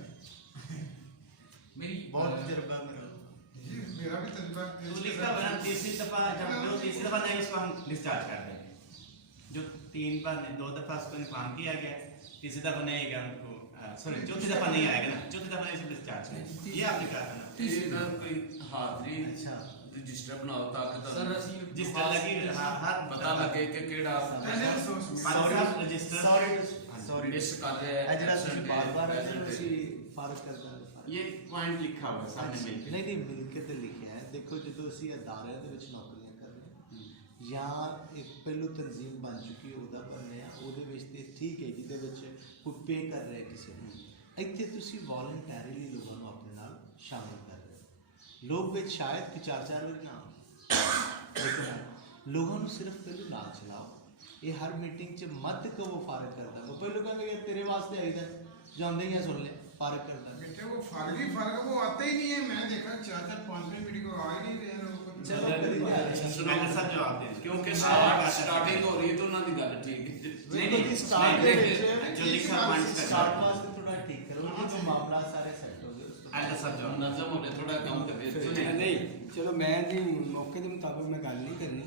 मेरी बहुत तजुर्बा मेरा, ये मेरा भी तजुर्बा। तो लिखा बना तीसरी दफा, जब जो तीसरी दफा नहीं उसको हम डिस्चार्ज कर देंगे। जो 3 बार 2 दफा उसको इन्फॉर्म किया गया, तीसरी दफा नहीं आएगा उनको, सॉरी चौथी दफा नहीं आएगा ना, चौथी दफा नहीं उसको डिस्चार्ज करेंगे। ये आपने कहा था ना। ਇਹਦਾ ਕੋਈ ਹਾਜ਼ਰੀ ਰਜਿਸਟਰ ਬਣਾਓ ਤਾਂ ਕਿ सर ਤੁਹਾਨੂੰ ਅਸੀਂ जिस तरह लगी हाथ ਪਤਾ ਲੱਗੇ ਕਿ ਕਿਹੜਾ रजिस्टर सॉरी ਮਿਸ ਕਰ ਰਿਹਾ ਹੈ अजरा तुसी absent है, बार-बार present है। ਅਸੀਂ ਫਰਕ ਕਰਦਾ ये पॉइंट लिखा हुआ है सामने मिल के। ਨਹੀਂ ਮਿਲ ਕੇ ਤੇ ਲਿਖਿਆ ਹੈ। ਦੇਖੋ ਜਦੋਂ ਅਸੀਂ ਅਦਾਰਿਆਂ ਦੇ ਵਿੱਚ ਨੌਕਰੀਆਂ ਕਰ ਰਹੇ ਹਾਂ ਜਾਂ ਇੱਕ ਪਹਿਲੂ ਤਨਜ਼ੀਮ ਬਣ ਚੁੱਕੀ ਹੈ, ਉਹਦਾ ਬਣਨੇ ਆ, ਉਹਦੇ ਵਿੱਚ ਤੇ ਠੀਕ ਹੈ ਜਿਹਦੇ ਵਿੱਚ ਕੋਈ ਪੇ ਕਰ ਰਿਹਾ ਕਿਸੇ ਨੂੰ। ਇੱਥੇ ਤੁਸੀਂ ਵੋਲੰਟਰੀਲੀ ਲੋਕਾਂ ਨੂੰ ਆਪਣੇ ਨਾਲ ਸ਼ਾਮਿਲ ਕਰ ਰਹੇ ਹੋ। ਲੋਕ ਵਿੱਚ ਸ਼ਾਇਦ ਕਿ 4-4 ਵਾਰ ਨਾ ਆਉਣ, ਲੇਕਿਨ ਲੋਕਾਂ ਨੂੰ ਸਿਰਫ ਪਹਿਲੂ ਨਾਲ ਚਲਾਓ। ਇਹ ਹਰ ਮੀਟਿੰਗ 'ਚ ਮਤ ਕਹੋ ਫਾਰਗ ਕਰਦਾ, ਉਹ ਪਹਿਲੂ ਕਹਿੰਦੇ ਯਾਰ ਤੇਰੇ ਵਾਸਤੇ ਆਈਦਾ, ਜਾਂਦੇ ਹੀ ਆ ਸੁਣ ਲੈ ਫਾਰਗ ਕਰਦਾ। बेटे वो फर्क ही फर्क, वो आते ही नहीं है। मैं देखा 4-5 मीटिंग को आ ही नहीं रहे हैं लोग। चलो करी जा रहे हैं। मैंने सब जवाब दे दिया। ਕਿਉਂਕਿ ਸਟਾਰਟਿੰਗ ਹੋ ਰਹੀ ਹੈ ਤਾਂ ਉਹਨਾਂ ਦੀ ਗੱਲ ਠੀਕ ਹੈ। नहीं स्टार्ट नहीं, में जो लिखा पॉइंट्स का स्टार्ट वास्ते थोड़ा ठीक करो, जो मामला सारे सेट हो गए उसको। एंड सब जवाब ਨਜ਼ਮ ਹੋਵੇ ਥੋੜਾ ਕੰਮ ਤੇ नहीं चलो मैं जी मौके के मुताबिक मैं गल नहीं करनी।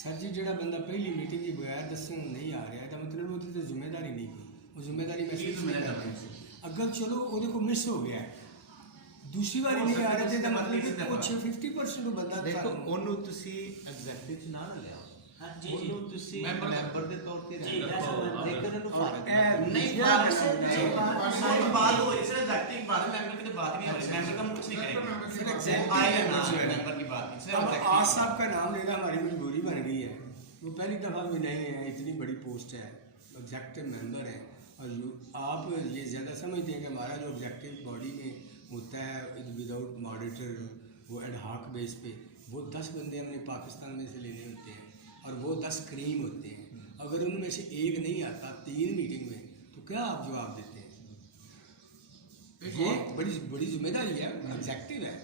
सर जी जो बंदा पहली मीटिंग की बगैर दसे नहीं आ रहा है, मतलब वो तो जिम्मेदारी नहीं कोई, वो जिम्मेदारी महसूस नहीं कर रहा। अगर चलो वो मिस हो गया दूसरी बारी नहीं आ रहा तो मतलब कि कुछ 50% बंदा देखो ਉਹਨੂੰ ਤੁਸੀਂ ਐਗਜ਼ੈਕਟਿਵ ਚ ਨਾ ਲਿਆਓ, हाँ जी जी ਉਹਨੂੰ ਤੁਸੀਂ ਮੈਂਬਰ ਦੇ ਤੌਰ ਤੇ जी, ऐसा मैं- ਲੇਕਿਨ ਉਹਨੂੰ ਫਰਕ नहीं बात हो रही सिर्फ एग्जैक्टिव बात है, मेंबर की तो बात नहीं हो रही, मेंबर का हम कुछ नहीं करेंगे। आएगा ना मेंबर की बात नहीं, सिर्फ अब executive आज साहब का नाम लेना हमारी मजबूरी बन गई है। वो पहली दफ़ा भी नहीं है, इतनी बड़ी पोस्ट है, एग्जेक्टिव मेंबर है। और आप ये ज़्यादा समझते हैं कि हमारा जो एग्जेक्टिव बॉडी में होता है विदाउट मॉडिटर, वो एडहाक बेस पे, वो 10 बंदे हमने पाकिस्तान में से लेने होते हैं और वो 10 क्रीम होते हैं। अगर उनमें से एक नहीं आता 3 मीटिंग में तो क्या आप जवाब देते हैं? ये बड़ी बड़ी जिम्मेदारी है, एग्जेक्टिव है।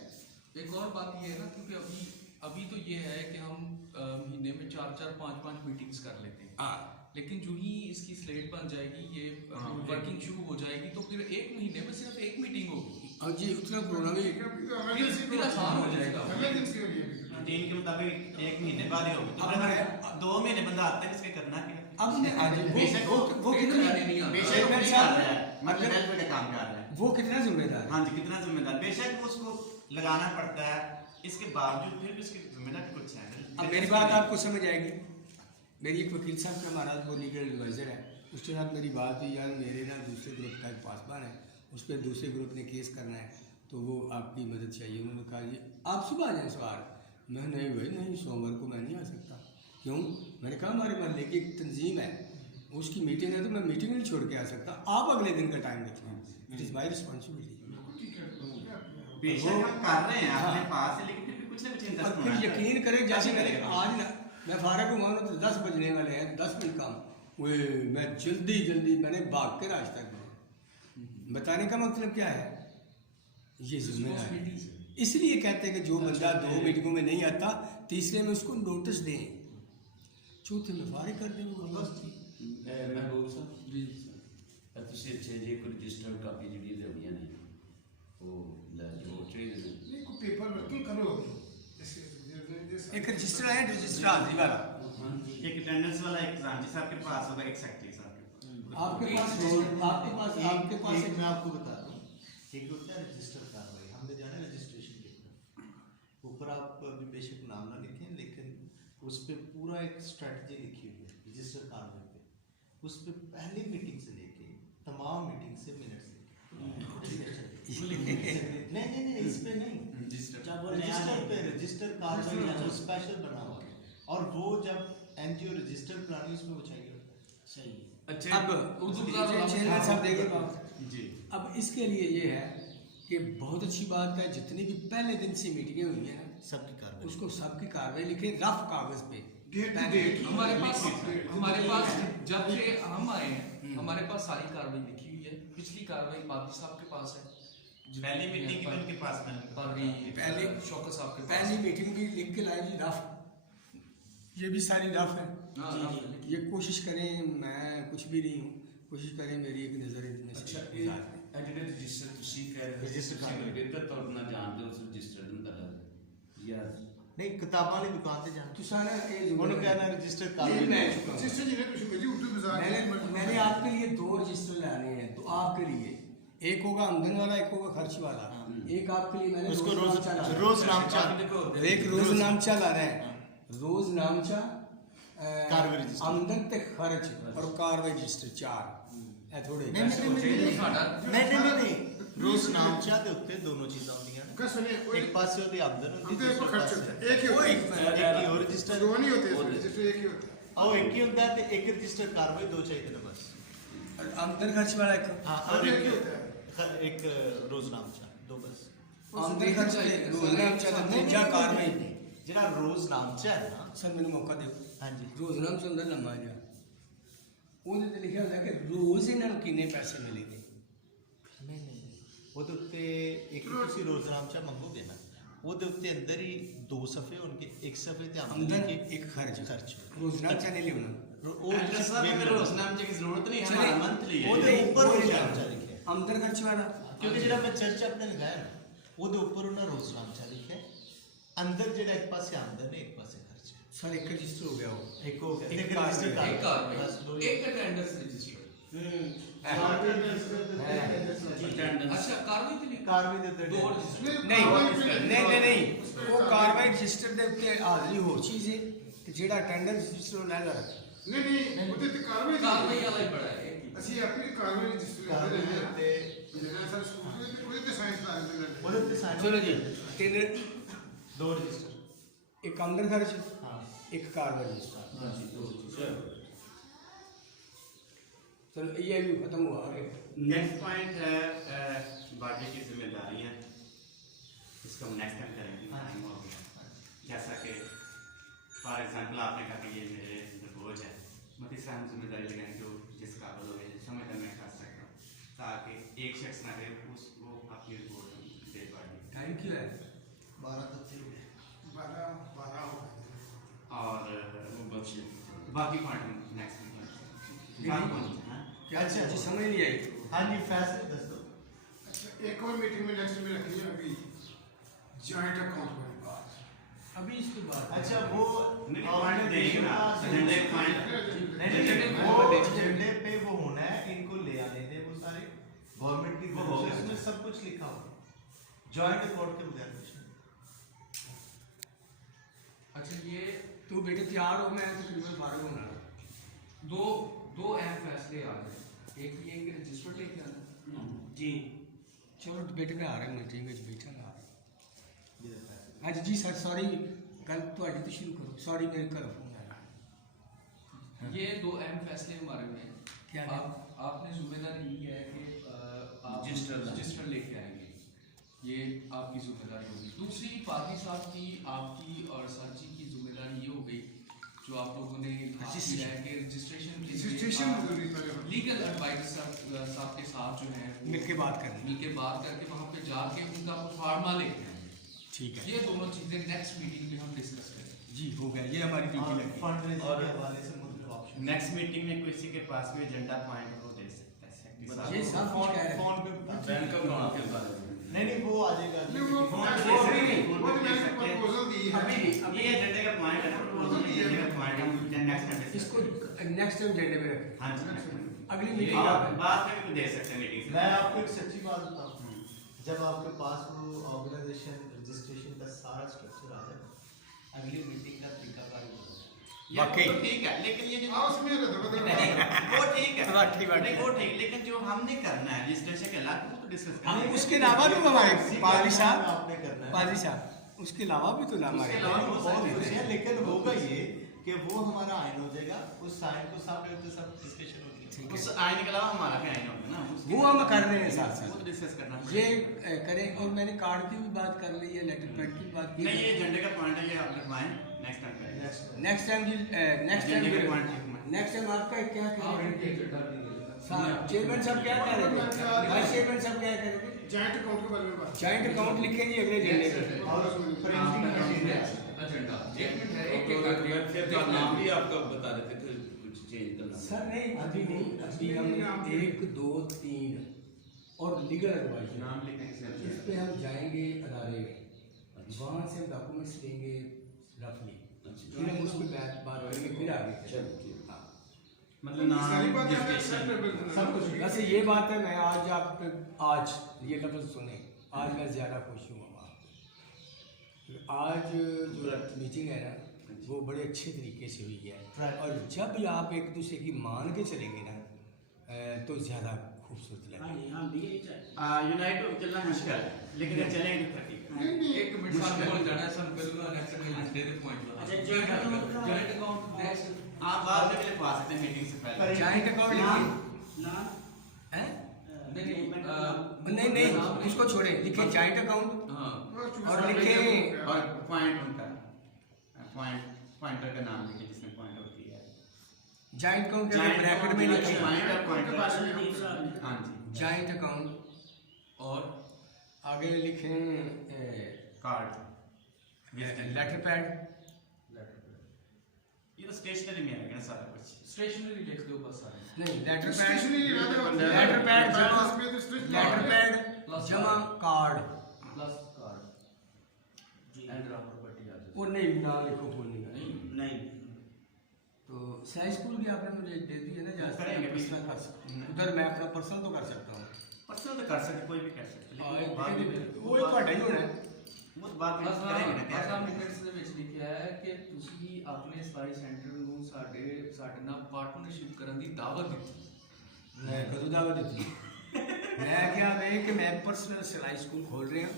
एक और बात ये है ना, क्योंकि अभी तो ये है कि हम महीने में 4-4, 5-5 मीटिंग्स कर लेते हैं, लेकिन जो ही इसकी स्लेट बन जाएगी, ये वर्किंग शुरू हो जाएगी, तो फिर 1 महीने में सिर्फ 1 मीटिंग होगी। और जी उतना प्रोग्राम ही फिर आसान हो जाएगा। इमरजेंसी हो गई अभी। टीम के मुताबिक 1 महीने बाद ही होगी, तो अब फिर मैं- 2 महीने बंदा आता है, इसके करना क्या? अब ने आज बेशक वो कितनी नहीं आता। बेशक वो नहीं कर रहा है, मतलब वेलफेयर का काम कर रहा है। वो कितना जिम्मेदार है? हाँ जी, कितना जिम्मेदार, बेशक वो उसको लगाना पड़ता है, इसके बावजूद फिर भी उसकी जिम्मेदारी कुछ है। अब मेरी बात आपको समझ आएगी। मेरी एक वकील साहब का महाराज वो लीगल एडवाइज़र है, उसके साथ मेरी बात हुई, यार मेरे ना दूसरे ग्रुप का एक पासबान है, उस पर दूसरे ग्रुप ने केस करना है, तो वो आपकी मदद चाहिए। उन्होंने कहा जी आप सुबह आ जाएँ सवार। मैं नहीं भाई नहीं, सोमवार को मैं नहीं आ सकता। क्यों? मैंने कहा हमारे मोहल्ले की एक तंजीम है, उसकी मीटिंग है, तो मैं मीटिंग नहीं छोड़ के आ सकता, आप अगले दिन का टाइम रखें, इट इज़ माई रिस्पॉन्सिबिलिटी। बेशक हम कर रहे हैं अपने पास से, लेकिन फिर भी कुछ ना कुछ और इंटरेस्ट फिर यकीन करें जैसे मैंने आज ना मैं फारग हुआ हूँ तो 10 बजने वाले हैं, 10 मिनट कम वो मैं जल्दी मैंने भाग के रास्ता किया। बताने का मतलब क्या है? ये जिम्मेदारी। इसलिए कहते हैं कि जो बंदा 2 मीटिंगों में नहीं आता, तीसरे में उसको नोटिस दें, चौथे में फारिग कर दें। बस महबूब साहब जी ਤੁਸੀਂ ਇੱਥੇ ਜੇ ਕੋਈ ਰਜਿਸਟਰਡ ਕਾਪੀ ਜਿਹੜੀ ਲਿਆਉਣੀਆਂ ਨੇ ਉਹ ਲੈ ਜਾਓ ਚਾਹੀਦੇ ਨੇ। नहीं कोई पेपर वर्किंग करो। एक रजिस्टर है, रजिस्टर हाजिरी वाला एक अटेंडेंस वाला, एक जानची साहब के पास होगा, एक सेक्रेटरी साहब के पास। आपके पास एक मैं आपको बताता हूँ, एक होता है रजिस्टर कार्रवाई, हमने जाना रजिस्ट्रेशन के ऊपर आप अभी बेशक नाम ना लिखें, लेकिन उस पर पूरा एक स्ट्रेटजी लिखी हुई है रजिस्टर कार्रवाई पे। उस पर पहली मीटिंग से लेके तमाम मीटिंग से मिनट्स नहीं इस पे नहीं, रजिस्टर कार्रवाई जो स्पेशल बना हुआ है, और वो जब एनजीओ रजिस्टर प्लानिंग उसमें वो चाहिए होता है। सही है। अच्छा अब चेयरमैन साहब देंगे बात जी। अब इसके लिए ये है कि बहुत अच्छी बात है, जितनी भी पहले दिन से मीटिंगें हुई हैं ना, सबकी कार्रवाई उसको सबकी कार्रवाई लिखे रफ कागज पे, डेट टू डेट हमारे पास जब से हम आए हैं हमारे पास सारी कार्रवाई लिखी हुई है। पिछली कार्रवाई बादी साहब के पास है, पहली मीटिंग की उनके पास पहले शौकत साहब के पास पहली मीटिंग भी लिख के लाए जी रफ, ये भी सारी रफ है। ये कोशिश करें, मैं कुछ भी नहीं हूँ, कोशिश करें मेरी एक नज़र में से अच्छा ਜਿਹੜੇ ਰਜਿਸਟਰ ਤੁਸੀਂ ਕਹਿ ਰਹੇ ਰਜਿਸਟਰ ਕਰ ਰਹੇ ਹੋ। ਇਹਦਾ ਤੁਹਾਡੇ ਨਾਲ ਜਾਣਦੇ ਹੋ ਉਸ ਰਜਿਸਟਰ ਨੂੰ ਤੁਹਾਡਾ ਯਾਰ नहीं किताबों वाली दुकान से जाना तो सारा ये उन्होंने कहना रजिस्टर कर ये लो। मैं चुका हूँ। सिस्टर जी ने कुछ कही उर्दू बाजार मैंने आपके लिए 2 रजिस्टर लाने हैं, तो आपके लिए एक होगा आमदन वाला, एक होगा खर्च वाला। एक आपके लिए मैंने उसको नामचा लाना है। रोज नामचा एक रोज नामचा लाना है, रोज नामचा कार्रवाई रजिस्टर। आमदन ते खर्च और कार्रवाई रजिस्टर 4 ਇਹ ਥੋੜੇ नहीं रोज नामचा ਦੇ ਉੱਤੇ ਦੋਨੋਂ ਚੀਜ਼ਾਂ ਹੁੰਦੀਆਂ ਨੇ। का सुनिए एक पासे होती आमदन होती हम तो है, एक दूसरे खर्च पासे- होता है, एक ही होता है, एक ही और रजिस्टर दो नहीं होते इसमें, रजिस्टर एक ही होता है। आओ एक ही ਹੁੰਦਾ है, एक रजिस्टर कार्रवाई 2 चाहिए ना बस। आमदन खर्च वाला एक हाँ और और एक ही होता है। एक रोज नामचा 2 बस। आमदन खर्च रोज नामचा ਦਾ ਦੂਜਾ ਕਾਰਵਾਈ ਜਿਹੜਾ ਰੋਜ਼ ਨਾਮਚਾ ਹੈ ਨਾ, ਸਰ ਮੈਨੂੰ ਮੌਕਾ ਦਿਓ। ਹਾਂਜੀ ਰੋਜ਼ ਨਾਮਚਾ ਹੁੰਦਾ ਲੰਮਾ ਜਿਹਾ, ਉਹਦੇ ਤੇ ਲਿਖਿਆ ਹੁੰਦਾ ਕਿ ਰੋਜ਼ ਇਹਨਾਂ ਨੂੰ ਕਿੰਨੇ ਪੈਸੇ ਮਿਲੇਗੇ। ਨਹੀਂ ਉਹਦੇ ਉੱਤੇ ਇੱਕ ਤੁਸੀਂ ਰੋਜ਼ ਨਾਮਚਾ ਮੰਗੋਗੇ ਨਾ, ਉਹਦੇ ਉੱਤੇ ਅੰਦਰ ਹੀ 2 ਸਫੇ ਹੋਣਗੇ, ਇੱਕ ਸਫੇ ਤੇ आमदन ਆਮਦਨ एक खर्च खर्च। रोज नामचा नहीं लिखना। ਉਹ हमें रोजनामे की जरूरत नहीं है, चले। हमारा मंथली है। ਉਹਦੇ ਉੱਪਰ ਰੋਜ਼ ਨਾਮਚਾ ਲਿਖਿਆ, आमदन खर्च वाला ਕਿਉਂਕਿ ਜਿਹੜਾ ਮੈਂ ਚਰਚ ਆਪਣੇ ਲਗਾਇਆ ਨਾ, ਉਹਦੇ ਉੱਪਰ ਉਹਨਾਂ ਰੋਜ਼ ਨਾਮਚਾ ਲਿਖਿਆ, ਅੰਦਰ ਜਿਹੜਾ ਇੱਕ ਪਾਸੇ ਆਮਦਨ ਹੈ, ਇੱਕ ਪਾਸੇ ਖਰਚ ਹੈ। सर एक रजिस्टर हो गया वो। ਇੱਕ ਹੋ ਗਿਆ, ਇੱਕ ਇੱਕ ਰਜਿਸਟਰ कार्रवाई। एक कार्रवाई, एक अटेंडेंस रजिस्टर। अच्छा कार्रवाई तो नहीं, ਕਾਰਵਾਈ ਦੇ ਉੱਤੇ 2 रजिस्टर। नहीं वो कार्रवाई रजिस्टर ਦੇ ਉੱਤੇ ਹਾਜ਼ਰੀ ਹੋਰ ਚੀਜ਼ ਹੈ ਕਿ ਜਿਹੜਾ ਅਟੈਂਡੈਂਸ ਰਜਿਸਟਰ ਉਹ ਲੈਦਾ ਰੱਖੇ। नहीं ਉਹਦੇ ਤੇ ਕਾਰਵਾਈ कार्रवाई वाला ही पड़ा है एक ही। ਅਸੀਂ ਆਪਣੀ ਕਾਰਵਾਈ ਰਜਿਸਟਰ ਕਰਦੇ ਕਾਰਵਾਈ ਰਹਿੰਦੇ ਦੇ ਹਾਂ ਉੱਤੇ ਜਿਹੜਾ ਸਰ ਸਕੂਲ ਦੇ ਉਹਦੇ ਤੇ ਸਾਇੰਸ ਦਾ ਉਹਦੇ ਉੱਤੇ ਸਾਈਨ चलो जी, 3 2 ਰਜਿਸਟਰ। एक आमदन खर्च, हाँ एक कार्रवाई रजिस्टर। चलो ये भी खत्म हुआ। आगे नेक्स्ट पॉइंट है बाकी की जिम्मेदारियां, इसको हम नेक्स्ट टाइम करेंगे, टाइम हो गया। जैसा कि फॉर एग्जांपल आपने कहा कि ये मेरे अंदर बोझ है, मैं तीसरा हम जिम्मेदारी लगाएंगे जो जिस काबिल हो गए समय मैं कर सकता हूँ, ताकि एक शख्स ना रहे उसको अपनी रिपोर्ट दे पाए। टाइम क्या है? 12 तक 12 हो गए। और बख्शे बाकी पॉइंट नेक्स्ट क्या जी समझ नहीं आई। हाँ जी फैसले दस दो। अच्छा एक और मीटिंग में नेक्स्ट में रखनी है अभी जॉइंट अकाउंट वाली बात। अभी इसके बाद अच्छा वो पॉइंट देंगे ना, एजेंडे पॉइंट नहीं वो एजेंडे पे वो होना है, इनको ले आने दे वो सारे गवर्नमेंट की वो होगा। उसमें सब कुछ लिखा हुआ जॉइंट अकाउंट के बगैर कुछ नहीं। अच्छा ये तू बेटे तैयार हो, मैं तकरीबन फारिग होना। दो अहम फैसले आ गए। एक ये कि रजिस्टर लेके आना जी। चलो बेटे मैं आ रहा हूँ मीटिंग में बैठा ना। हाँ जी सर सॉरी गल थोड़ी तो शुरू करो। सॉरी मेरे घर फोन आया। ये 2 अहम फैसले हमारे में हैं। क्या है? आपने जिम्मेदारी ली है कि आप रजिस्टर लेके आएंगे, ये आपकी जिम्मेदारी होगी। दूसरी पार्टी साहब की, आपकी और सर जी की जिम्मेदारी ये हो गई जो आप लोगों ने रजिस्ट्रेशन लीगल एडवाइजर साहब के साथ जो है मिलके बात करनी। मिलके बात करके वहाँ पे जाके उनका फार्मा लेके आएंगे। ठीक है ये दोनों चीज़ें नेक्स्ट मीटिंग में हम डिस्कस करेंगे। जी हो गया, ये हमारी ड्यूटी लगी। फंड रेजिंग और के हवाले से मुझे ऑप्शन नेक्स्ट मीटिंग में किसी के पास भी एजेंडा पॉइंट हो दे सकता है। ये सब फोन कुछ कह रहे हैं। फोन पे बैंक अकाउंट के बारे में नहीं वो आ जाएगा। नहीं वो फोन वो पे अभी नहीं, फोन वो पे तो दे मैंने सकते हैं। प्रपोजल दी है। अभी ये एजेंडे का पॉइंट है ना, प्रपोजल नहीं एजेंडे का पॉइंट हम नेक्स्ट टाइम इसको नेक्स्ट टाइम एजेंडे में रखें। हाँ जी अगली ये मीटिंग आप बाद में भी दे सकते हैं मीटिंग मैं आपको एक सच्ची बात बताऊं, जब आपके पास वो ऑर्गेनाइजेशन रजिस्ट्रेशन का सारा स्ट्रक्चर आ जाए अगली मीटिंग का तरीकाकार हो जाए। वाकई ठीक है, लेकिन ये जो हाँ उसमें रद्द वो ठीक है, वाकई, वाकई। नहीं वो ठीक, लेकिन जो हमने करना है रजिस्ट्रेशन के अलावा वो तो डिस्कस हम करेंगे। उसके अलावा भी हमारे पादरी साहब आपने करना है पादरी साहब उसके अलावा भी तो ना हमारे उसके अलावा बहुत खुश है, लेकिन होगा ये कि वो हमारा आइन हो जाएगा, उस आइन को सामने तो सब डिस्कशन होगी। उस आइन के अलावा हमारा भी आइन होगा ना, वो हम कर रहे हैं साथ वो तो साथ डिस्कस करना ये पड़ेगा। करें। और मैंने कार्ड की भी बात कर ली है, लेटर पैड की बात की नहीं ये एजेंडे का पॉइंट है, ये आप लिखवाएं नेक्स्ट टाइम करेंगे। नेक्स्ट टाइम जी नेक्स्ट टाइम आपका क्या चेयरमैन साहब क्या कह रहे थे, वाइस चेयरमैन साहब क्या कह रहे थे? जॉइंट अकाउंट के बारे में बात। जॉइंट अकाउंट लिखेंगे अगले एजेंडे पे। एजेंडा का नाम भी आपका बता रहे थे कुछ चेंज करना। सर नहीं अभी नहीं, अभी हम 1 2 3 और लीगल एडवाइस नाम लिखने से इस पे हम जाएंगे अदारे में, वहाँ से हम डॉक्यूमेंट्स लेंगे रफली, फिर हम उस पर बात करेंगे, फिर आगे मतलब सारी नाम बातें हमें registration, set टेबल पे सब कुछ। वैसे ये बात है, मैं आज आज ये लफ्ज़ सुने, आज मैं ज़्यादा खुश हूँ। आज जो मीटिंग है ना वो बड़े अच्छे तरीके से हुई है, और जब आप एक दूसरे की मान के चलेंगे ना तो ज़्यादा खूबसूरत हाँ लगेगा। जी, हाँ भी यही चाहिए। यूनाइट चलना मुश्किल है, लेकिन चलेंगे तो ठीक है। एक मिनट साहब बोल जाना है सन पहले नेक्स्ट में दे पॉइंट अच्छा, joint account का- जॉइंट अकाउंट नेक्स्ट आप बाद में लिखवा सकते हैं मीटिंग से पहले। जॉइंट अकाउंट लिखिए नाम हैं? नहीं नहीं उसको छोड़े, लिखे जॉइंट अकाउंट हाँ और लिखे और पॉइंट उनका पॉइंटर का नाम लिखिए जिसमें पॉइंट होती है। जॉइंट अकाउंट के Joint ब्रैकेट में account लिखे पॉइंट है, पॉइंट उनके पास में नहीं साहब ने। हाँ जी। जॉइंट अकाउंट और आगे लिखें कार्ड लेटर पैड। ये तो स्टेशनरी में आएगा ना सारा कुछ। स्टेशनरी लिख दो बस सारे। नहीं letter pad, stationery letter pad जमा, लेटर पैड जमा कार्ड। प्लस कार्ड जी एंड रबर पट्टी आ वो नहीं ना लिखो, वो नहीं है। नहीं तो साई स्कूल की आपने मुझे दे दी है ना, जहाँ करेंगे, पर्सनल कर सकते हैं। उधर मैं अपना पर्सनल तो कर सकता हूँ। पर्सनल तो कर सकते, कोई भी कर सकते, लेकिन वो बाद में वो ही ਤੁਹਾਡਾ ਹੀ ਹੋਣਾ ਹੈ। वो तो बाद में करेंगे ना क्या ਅਸਾਂ करेंगे। ਮਿੰਟਸ ਦੇ ਵਿੱਚ ਲਿਖਿਆ ਹੈ ਕਿ ਤੁਸੀਂ ਆਪਣੇ ਸਲਾਈ ਸੈਂਟਰ ਨੂੰ ਸਾਡੇ ਨਾਲ ਪਾਰਟਨਰਸ਼ਿਪ ਕਰਨ ਦੀ ਦਾਵਤ ਦਿੱਤੀ। मैं कदों दावत दी? मैं क्या वे कि मैं पर्सनल सिलाई स्कूल खोल रहे हैं,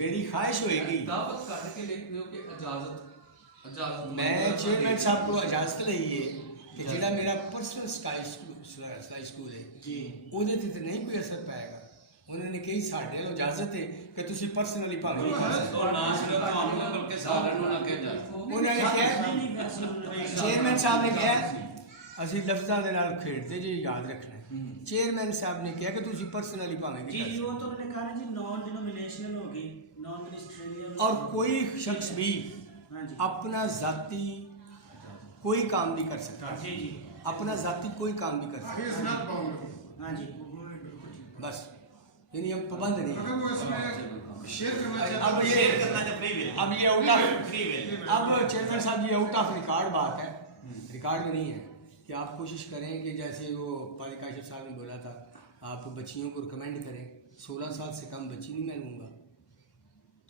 मेरी ख्वाहिश होएगी ਦਾਵਤ ਕੱਢ ਕੇ ਲਿਖ ਦਿਓ ਕਿ ਇਜਾਜ਼ਤ मैं चेयरमैन साहब को इजाजत लई है कि जेड़ा मेरा पर्सनल सिलाई स्कूल है जी ਉਹਦੇ ਤੇ ਤਾਂ ਨਹੀਂ ਕੋਈ ਅਸਰ ਪਾਏਗਾ। ਉਹਨਾਂ ਨੇ ਕਹੀ ਸਾਡੇ ਨੂੰ ਇਜਾਜ਼ਤ ਹੈ ਕਿ ਤੁਸੀਂ ਪਰਸਨਲੀ ਭਾਵੇਂ ਉਹ ਨਾ ਸਿਰਫ ਤੁਹਾਨੂੰ ਨਾ ਬਲਕਿ ਸਾਰਿਆਂ ਨੂੰ ਨਾ ਕਿਹਾ ਜਾਏ। ਉਹਨਾਂ ਨੇ ਕਿਹਾ, ਚੇਅਰਮੈਨ ਸਾਹਿਬ ਨੇ ਕਿਹਾ ਅਸੀਂ ਲਫ਼ਜ਼ਾਂ ਦੇ ਨਾਲ ਖੇਡਦੇ ਜੀ, ਯਾਦ ਰੱਖਣਾ। चेयरमैन साहब ने किया कि तुसी पर्सनली भावेंगे जी जी, वो तो उन्होंने कहा ना जी नॉन डिनोमिनेशनल होगी, नॉन मिनिस्ट्रियल। और कोई शख्स भी हाँ जी अपना जाती कोई काम नहीं कर सकता, जी जी अपना जाती कोई काम नहीं कर He सकता। is not bound. हाँ जी बस यानी हम पाबंद नहीं अगर हैं। वो इसमें शेयर करना चाहता अब है ये करना तो फ्री विल, अब ये आउट ऑफ फ्री विल। अब चेयरमैन साहब ये आउट ऑफ रिकॉर्ड बात है, रिकॉर्ड में नहीं है कि आप कोशिश करें कि जैसे वो पाली काशिफ साहब ने बोला था, आप बच्चियों को रिकमेंड करें, 16 साल से कम बच्ची नहीं मैं लूँगा,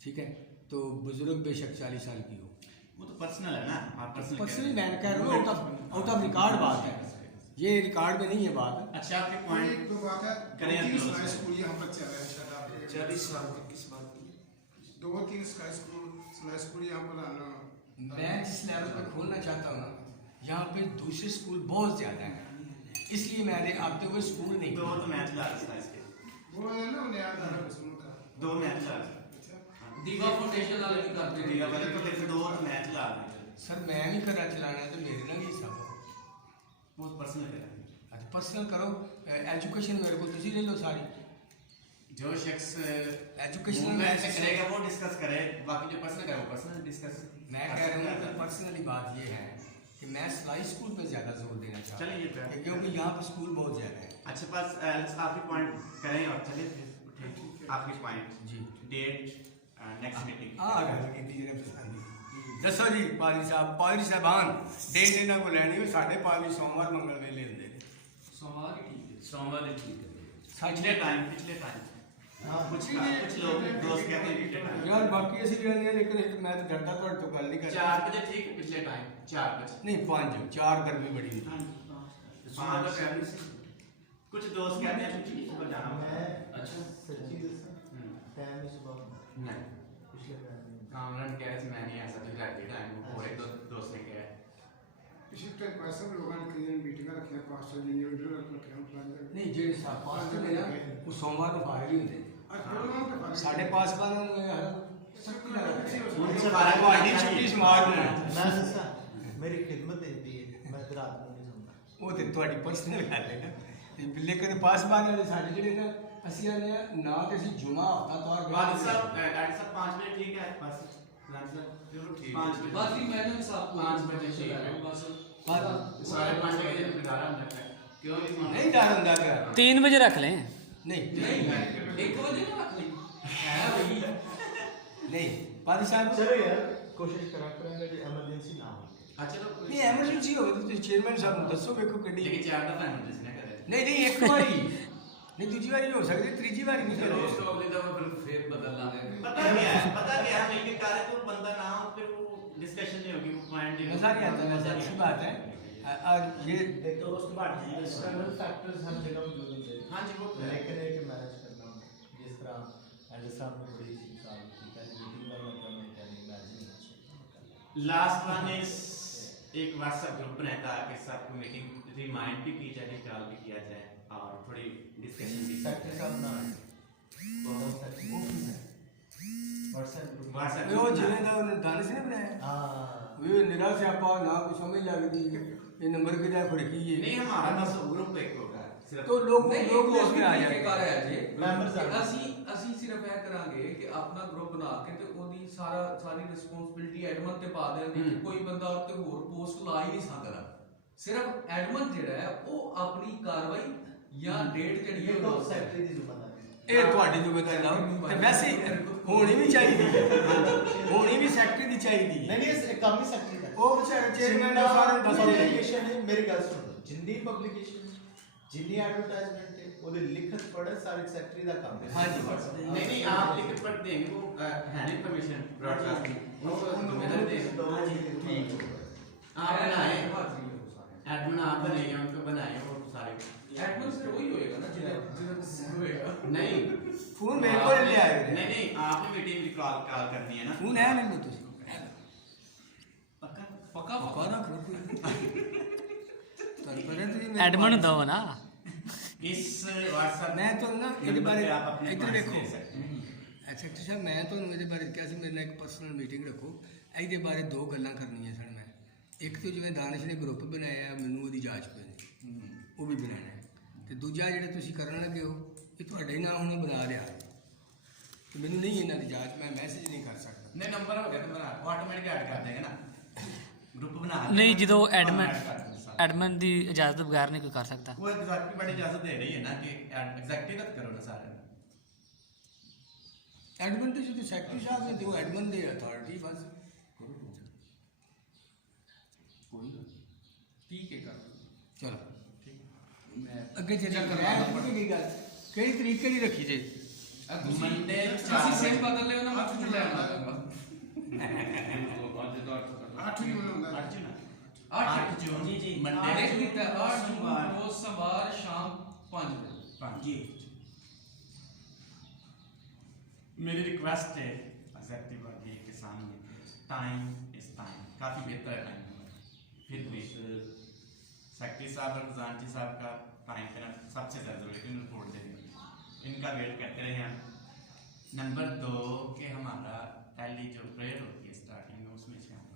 ठीक है? तो बुजुर्ग बेशक 40 साल की हो, वो तो पर्सनल है ना, आप पर्सनली मैं कह रहा हूँ आउट ऑफ रिकॉर्ड बात है, ये रिकॉर्ड में नहीं है बात। अच्छा आपके पॉइंट एक तो बात है करें 2-3 close। स्काई स्कूल यहाँ पर चल रहा है शायद आपके 40 साल की किस बात की? 2-3 स्काई स्कूल यहाँ पर आना। मैं जिस लेवल पे खोलना चाहता हूँ ना, यहाँ पे दूसरे स्कूल बहुत ज़्यादा हैं, इसलिए मैंने आते हुए स्कूल नहीं दो खोला। तो मैच ला रहा है इसके, वो है ना उन्हें याद आ रहा है सुनो का। 2 मैच ला रहा है। ਦੀਵਾ ਫਾਊਂਡੇਸ਼ਨ ਵਾਲੇ ਵੀ ਕਰਦੇ ठीक है, मतलब तो देखो 2 मैच ला रहा है, सर मैं नहीं करना चलाना है तो मेरे ना ही हिसाब है। वो पर्सनल करेंगे। अच्छा पर्सनल करो, एजुकेशन मेरे को तुसी ले लो सारी, जो शख्स एजुकेशनल मूवमेंट से करेगा वो डिस्कस करे, बाकी जो पर्सनल करे वो पर्सनल डिस्कस। मैं कह रहा हूँ कि पर्सनली बात ये है कि मैं सिलाई स्कूल पे ज़्यादा जोर देना चाहता चलिए ये हूँ, बात। क्योंकि यहाँ पे स्कूल बहुत ज़्यादा है। अच्छा बस आपके पॉइंट करें और चलिए फिर उठिए आपके पॉइंट जी डेट नेक्स्ट मीटिंग। दसो जी पाली साहबान डेट इन्हों को लैनी हो, साढ़े पाली सोमवार मंगल वेले होंगे ने। सोमवार ही ठीक है, सोमवार ही ठीक है। पिछले टाइम कुछ लोग दोस्त कहते हैं पिछले टाइम यार बाकी ऐसी रहने हैं, लेकिन मैं तो डरता तो गल नहीं करता। 4 बजे ठीक है, पिछले टाइम 4 बजे नहीं 5 4 गर्मी बड़ी हुई। हाँ जी कुछ दोस्त कहते हैं छुट्टी को जाना होगा। अच्छा नहीं हाँ उन्होंने कहा था मैं नहीं ऐसा तो रहती टाइम और एक दोस्त ने कहा इसी टाइप पर सब लोगों ने कई मीटिंग रखी है, पास्टर जी ने वीडियो रखे हैं प्लान कर। नहीं जेडे साहब पास ने ना वो सोमवार को फारिग ही होंगे, आज प्रोग्राम पे फारिग। साढ़े पास का ना यार सब कुछ उनसे 12 को आईडी छुट्टी समाज में मैं मेरी खिदमत होती है, मैं इधर आदमी नहीं सुनता। ਉਹ ਤੇ ਤੁਹਾਡੀ ਪਰਸਨਲ ਗੱਲ ਹੈ ਨਾ ਤੇ ਲੇਕਿਨ ਪਾਸਬਾਨ ਵਾਲੇ ਸਾਡੇ ਜਿਹੜੇ ਨਾ ਅਸੀਂ ਆਨੇ ਆ ਨਾ ਕਿ ਅਸੀਂ ਜੁਮਾ ਹਫਤਾ ਤੌਰ वालिद साहब डॉक्टर साहब 5 बजे ठीक है बस लंच चलो ठीक 5 बजे बात ही मैंने साहब 5 बजे ठीक है बस साढ़े 5 बजे बिठाना होता है क्यों ਨਹੀਂ ਡਰ ਹੁੰਦਾ ਕਿ 3 बजे रख लें। ਨਹੀਂ नहीं 1 बजे ना रख ली है वही ਨਹੀਂ ਪਾਦੀ ਸਾਹਿਬ चलो यार कोशिश करा करेंगे कि इमरजेंसी ना हो। अच्छा तो ਨਹੀਂ ਐਮਰਜੈਂਸੀ ਹੋਵੇ ਤਾਂ ਤੁਸੀਂ ਚੇਅਰਮੈਨ ਸਾਹਿਬ ਨੂੰ ਦੱਸੋ ਵੇਖੋ ਗੱਡੀ लेकिन चार दफा एमरजेंसी ना करे ਨਹੀਂ ਨਹੀਂ ਇੱਕ ਵਾਰੀ ਨਹੀਂ ਦੂਜੀ ਵਾਰੀ ਹੋ ਸਕਦੀ ਤੀਜੀ ਵਾਰੀ ਨਹੀਂ चलो ਕਰੋ उसको अगली दफा फिर बदल लांगे पता क्या है मिलके कार्य तो बंदा ना हो फिर वो डिस्कशन नहीं होगी वो पॉइंट मजा नहीं आता वैसे अच्छी बात है और ये एक दोस्त बांट जाएंगे एक्सटर्नल फैक्टर्स हर जगह मौजूद होते हैं। हाँ जी वो लेकिन है कि मैनेज करना जिस तरह एज साहब ने बड़ी सी साल की पहली मीटिंग में मतलब में क्या इमेजिन लास्ट वन इज एक व्हाट्सएप ग्रुप बनाया था कि सबको मीटिंग रिमाइंड भी की जाए कॉल भी किया जाए और थोड़ी डिस्कशन भी सेक्रेटरी साहब ना बहुत सारी व्हाट्सएप ग्रुप व्हाट्सएप वो जिन्हें ਦਾ ਉਹਨੇ ਦਾਨਿਸ਼ ਨੇ ਬਣਾਇਆ हाँ वो निरा से आपा ना कुछ समझ लगती ये नंबर किधर खड़की है नहीं हमारा बस ग्रुप एक होगा सिर्फ तो लोग नहीं लोग लोग उसमें आ के जाते कर है जी Members are- ਅਸੀਂ ਸਿਰਫ ਇਹ ਕਰਾਂਗੇ ਕਿ ਆਪਣਾ ਗਰੁੱਪ ਬਣਾ ਕੇ ਤੇ ਉਹਦੀ ਸਾਰੀ ਰਿਸਪੌਂਸਿਬਿਲਟੀ ਐਡਮਨ ਤੇ ਪਾ ਦੇਣਗੇ ਕਿ ਕੋਈ ਬੰਦਾ ਉੱਤੇ ਹੋਰ ਪੋਸਟ ਲਾ ਹੀ ਨਹੀਂ ਸਕਦਾ ਸਿਰਫ ਐਡਮਨ ਜਿਹੜਾ ਹੈ ਉਹ ਆਪਣੀ ਕਾਰਵਾਈ ਜਾਂ ਡੇਟ ਜਿਹੜੀ ये ਹੈ तो ਉਹ सेक्रेटरी की जिम्मेदारी है। ਇਹ ਤੁਹਾਡੀ ਜ਼ਿੰਮੇਵਾਰੀ ਲਾਓ ਤੇ ਵੈਸੇ ਹੋਣੀ ਵੀ ਚਾਹੀਦੀ ਹੈ ਹੋਣੀ ਵੀ ਸੈਕਟਰੀ ਦੀ ਚਾਹੀਦੀ ਹੈ नहीं नहीं काम ही सेक्रेटरी का ਉਹ ਵਿਚਾਰੇ ਚੇਅਰਮੈਨ ਦਾ ਸਾਰਿਆਂ ਨੂੰ ਦੱਸਦੇ पब्लिकेशन है मेरी गल सुनो जिन्नी पब्लिकेशन जिन्नी एडवर्टाइजमेंट है ਉਹਦੇ ਲਿਖਤ ਪੜ੍ਹ ਸਾਰੇ ਸੈਕਟਰੀ ਦਾ ਕੰਮ ਹੈ। ਹਾਂਜੀ नहीं नहीं आप लिख पढ़ देंगे वो है नहीं परमिशन ब्रॉडकास्टिंग वो मेरे देंगे ठीक आप बनाए एडमिन आप बनेंगे उनको बनाए और सारे ਐਡਮਨ ਸਿਰ ਉਹੀ ਹੋਏਗਾ ਨਾ ਜਿਹੜਾ ਹੋਏਗਾ नहीं ਫੋਨ ਮੇਰੇ ਕੋਲ ਲੈ ਆਏ नहीं नहीं आपने मीटिंग की कॉल करनी है ना ਫੋਨ ਹੈ ਮੈਨੂੰ ਤੁਸੀਂ पक्का ਪੱਕਾ ਪਕਾ ਨਾ ਕਰੋ ਤੁਹਾਨੂੰ ਪਤਾ ਤੁਸੀਂ एडमन दो ना। इस व्हाट्सएप ਮੈਂ ਤੁਹਾਨੂੰ ਨਾ ਇਹਦੇ नंबर ਬਾਰੇ पे आप अपने ਇੱਧਰ points ਵੇਖੋ दे सकते हैं ਸੈਕਟਰੀ ਸਾਹਿਬ ਮੈਂ ਤੁਹਾਨੂੰ ਇਹਦੇ ਬਾਰੇ ਕਿਹਾ ਸੀ ਮੇਰੇ ਨਾਲ ਇੱਕ ਪਰਸਨਲ ਮੀਟਿੰਗ ਰੱਖੋ ਇਹਦੇ ਬਾਰੇ ਦੋ ਗੱਲਾਂ ਕਰਨੀਆਂ ਸਨ ਮੈਂ ਇੱਕ ਤਾਂ ਜਿਵੇਂ ਦਾਨਿਸ਼ ਨੇ ਗਰੁੱਪ ਬਣਾਇਆ ਮੈਨੂੰ ਉਹਦੀ ਜਾਂਚ ਪੈਣੀ ਉਹ ਵੀ ਬਣਾਉਣਾ ਹੈ ਤੇ ਦੂਜਾ ਜਿਹੜੇ ਤੁਸੀਂ ਕਰਨ ਲੱਗੇ ਹੋ ਇਹ ਤੁਹਾਡੇ ਹੀ ਨਾਲ ਹੁਣ ਬਣਾ ਰਿਹਾ ਤੇ ਮੈਨੂੰ ਨਹੀਂ ਇਹਨਾਂ ਦੀ ਜਾਂਚ ਮੈਂ ਮੈਸੇਜ ਨਹੀਂ ਕਰ ਸਕਦਾ नहीं नंबर हो गया तो बना ऑटोमेटिक ऐड कर देंगे ना ग्रुप बना नहीं जो add एडमन कर देंगे सारे। एडमन की इजाजत बगैर नहीं कोई कर सकता। वो एग्जैक्टली बड़ी इजाजत दे रही है ना कि एग्जैक्टली रद्द करो ना सारे ਐਡਮਨ ਤੇ ਜਦੋਂ ਸੈਕਟਰੀ ਸਾਹਿਬ ਨੇ ਜੋ ਐਡਮਨ ਦੇ ਅਥਾਰਟੀ ਬਸ ਠੀਕ ਹੈ ਕਰ ਚਲੋ ਮੈਂ ਅੱਗੇ ਚੱਲਣਾ ਕਰਨਾ ਕੀ ਗੱਲ ਕਿਹੜੀ ਤਰੀਕੇ ਦੀ ਰੱਖੀ ਜੇ मंडे ਤੁਸੀਂ ਸਿਮ ਬਦਲ ਲਿਓ ਨਾ ਮੈਂ ਤੁਹਾਨੂੰ ਲੈ ਆਵਾਂਗਾ आठ ही में होता है। 8 जून जी, जी। मंडे ਦੇਖ ਦਿੱਤਾ 8 ਜੂਨ ਰੋਜ਼ ਸਵਾਰ ਸ਼ਾਮ 5 ਵਜੇ जी मेरी रिक्वेस्ट है एग्जेक्टिव बॉडी के सामने टाइम इज टाइम काफ़ी बेहतर है टाइम फिर भी सेक्रेटरी साहब और खजानची साहब का टाइम देना सबसे ज़्यादा जरूरी है रिपोर्ट देने इनका वेट करते रहे हम नंबर 2 कि हमारा पहली जो प्रेयर होती है स्टार्टिंग में उसमें से हम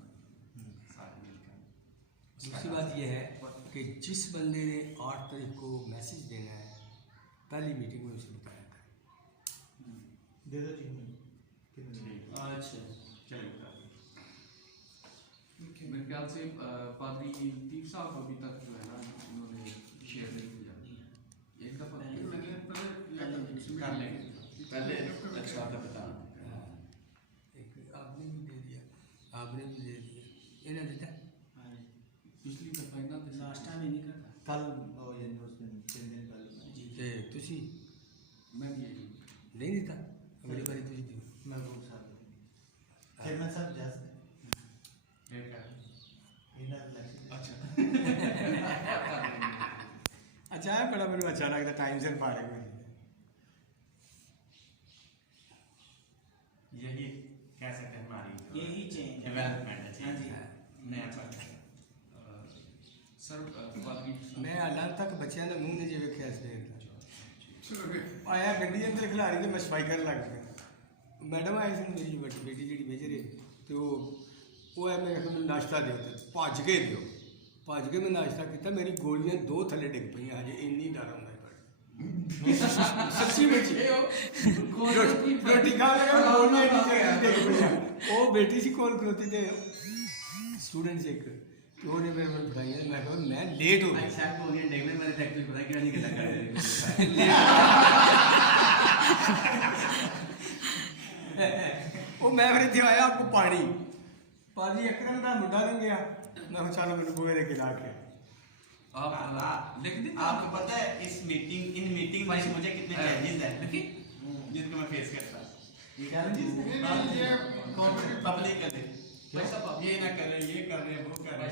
सारे मिलकर दूसरी बात यह है कि जिस बंदे ने 8 तारीख को मैसेज देना है पहली मीटिंग में उसे बताया था दे दो 3 मिनट अच्छा चलिए मेरे ख्याल से पादरी लतीफ साहब अभी तक जो है ना उन्होंने शेयर नहीं किया एक दफ़ा कर लेंगे पहले अच्छा था बता एक आपने भी दे दिया आपने भी दे दिया इन्हें देता पिछली दफ़ा इन्हों ने लास्ट टाइम ही नहीं करता कल ओ यानी उस दिन 3 दिन पहले जी ते तुसी मैं भी यही नहीं देता अगली बारी तुसी दियो महबूब साहब चेयरमैन साहब जस्ट अच्छा है बड़ा मेरे अच्छा लगता टाइम से पाड़े में यही कह सकते हैं हमारी यही चेंज है डेवलपमेंट है हाँ जी नया सर पादरी मैं हालां तक बच्चों ने मुंह नहीं जे वेख्या सवेर चलो फिर आया गड्डी अंदर खिलाड़ी तो मैं सफाई कर लग गया मैडम आई सी मेरी बेटी जी मेजर है तो वो है मैं कहता नाश्ता दो तो भज के दियो, भज के मैं नाश्ता किया, मेरी गोलियां 2 थले डिग पई हजे इन्नी डर होंदा सच्ची में रोटी खा लगा गोलियां नीचे डिग पई। वो बेटी सी कोल खलोती ते स्टूडेंट एक तो उन्हें फिर मैं बताई मैं कहा मैं लेट हो गया अच्छा गोलियां डिग में मैंने एक्चुअली पता क्यों नहीं गल्ला कर रहे वो मैं फिर इतने आया आपको पानी पाजी अकरम का मुंडा नहीं गया मैं चलो मैंने बुए लेके ला के आप लिख दी आपको पता है इस मीटिंग इन मीटिंग में मुझे कितने चैलेंजेस हैं जिनको मैं फेस करता हूं। ये चैलेंजेस पब्लिक कर दे भाई साहब ये ना कर रहे ये कर रहे वो कर रहे।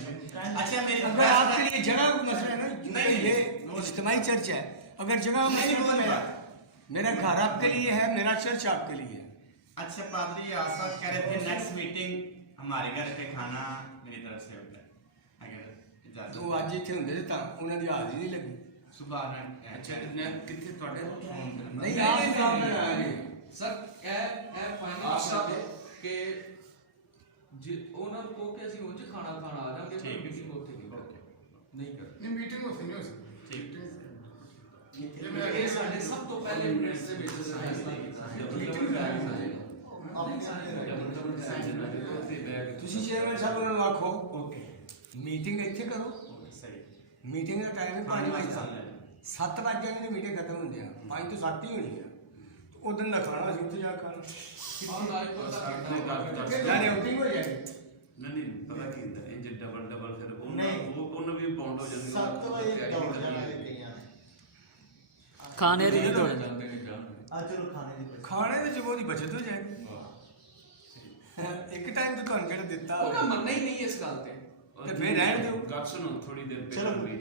अच्छा मेरे अगर आपके लिए जगह को मसला है ना नहीं ये इज्तिमाई चर्च है, अगर जगह मेरा घर आपके लिए है, मेरा चर्च आपके लिए है। अच्छा पादरी आसपास कह रहे थे नेक्स्ट मीटिंग हमारे घर पे खाना मेरी तरफ से होगा अगर इजाजत तो आज इतने होंगे तो उन्होंने हाजिरी नहीं लगी सुबह अच्छा कितने ਤੁਹਾਡੇ ਫੋਨ नहीं आप काम में आया नहीं ਸਰ ਇਹ ਫਾਈਨਲ ਸ਼ਬਦ ਕਿ ਜੇ ਉਹਨਾਂ ਨੂੰ ਕਹੋ ਕਿ ਅਸੀਂ ਉਹ ਚ ਖਾਣਾ ਖਾਣਾ ਆ ਜਾਵਾਂਗੇ ਪਰ ਮੀਟਿੰਗ ਉੱਥੇ ਨਹੀਂ ਕਰਦੇ ਨਹੀਂ ਕਰਦੇ नहीं मीटिंग होती नहीं हो सकती ਇਹ ਸਾਡੇ ਸਭ ਤੋਂ ਪਹਿਲੇ ਮਿੰਟਸ ਦੇ ਵਿੱਚ ਫੈਸਲਾ ਕੀਤਾ ਤੁਸੀਂ ਚੇਅਰਮੈਨ ਸਾਹਿਬ ਉਹਨਾਂ ਨੂੰ ਆਖੋ ਓਕੇ ਮੀਟਿੰਗ ਇੱਥੇ ਕਰੋ सही ਮੀਟਿੰਗ ਦਾ ਟਾਈਮ 5 ਵਜੇ ਦਾ 7 ਵਜੇ ਦੀ ਮੀਟਿੰਗ ਖਤਮ ਹੁੰਦੀ ਆ 5 ਤੋਂ 7 ਹੀ ਹੋਣੀ ਆ ਉਦੋਂ ਦਾ ਖਾਣਾ ਅਸੀਂ ਉੱਥੇ ਜਾ ਕੇ ਖਾਣਾ ਯਾਨੀ outing ਹੋ ਜਾਏ नहीं पता की ਹੁੰਦਾ ਇੰਜ ਡਬਲ ਫਿਰ नहीं। ਉਹਨਾਂ ਵੀ ਬਾਉਂਡ ਹੋ ਜਾਂਦੇ 7 ਵਜੇ ਦੌੜ ਜਾਣਾ ਹੈ ਕਈਆਂ ਨੇ। खाने नहीं दौड़े ਆ ਚਲੋ ਖਾਣੇ ਦੀ ਬਚਤ। ਖਾਣੇ ਵਿੱਚ ਉਹਦੀ ਬਚਤ ਹੋ ਜਾਏਗੀ ਇੱਕ ਟਾਈਮ ਤੇ ਤੁਹਾਨੂੰ ਕਿਹੜਾ ਦਿੱਤਾ ਉਹਦਾ ਮੰਨਣਾ ਹੀ ਨਹੀਂ ਇਸ ਗੱਲ ਤੇ ਤੇ ਫਿਰ ਰਹਿਣ ਦਿਓ ਗੱਲ ਸੁਣੋ ਥੋੜੀ ਦੇਰ ਚਲੋ ਪਹਿਲਾਂ ਵੀ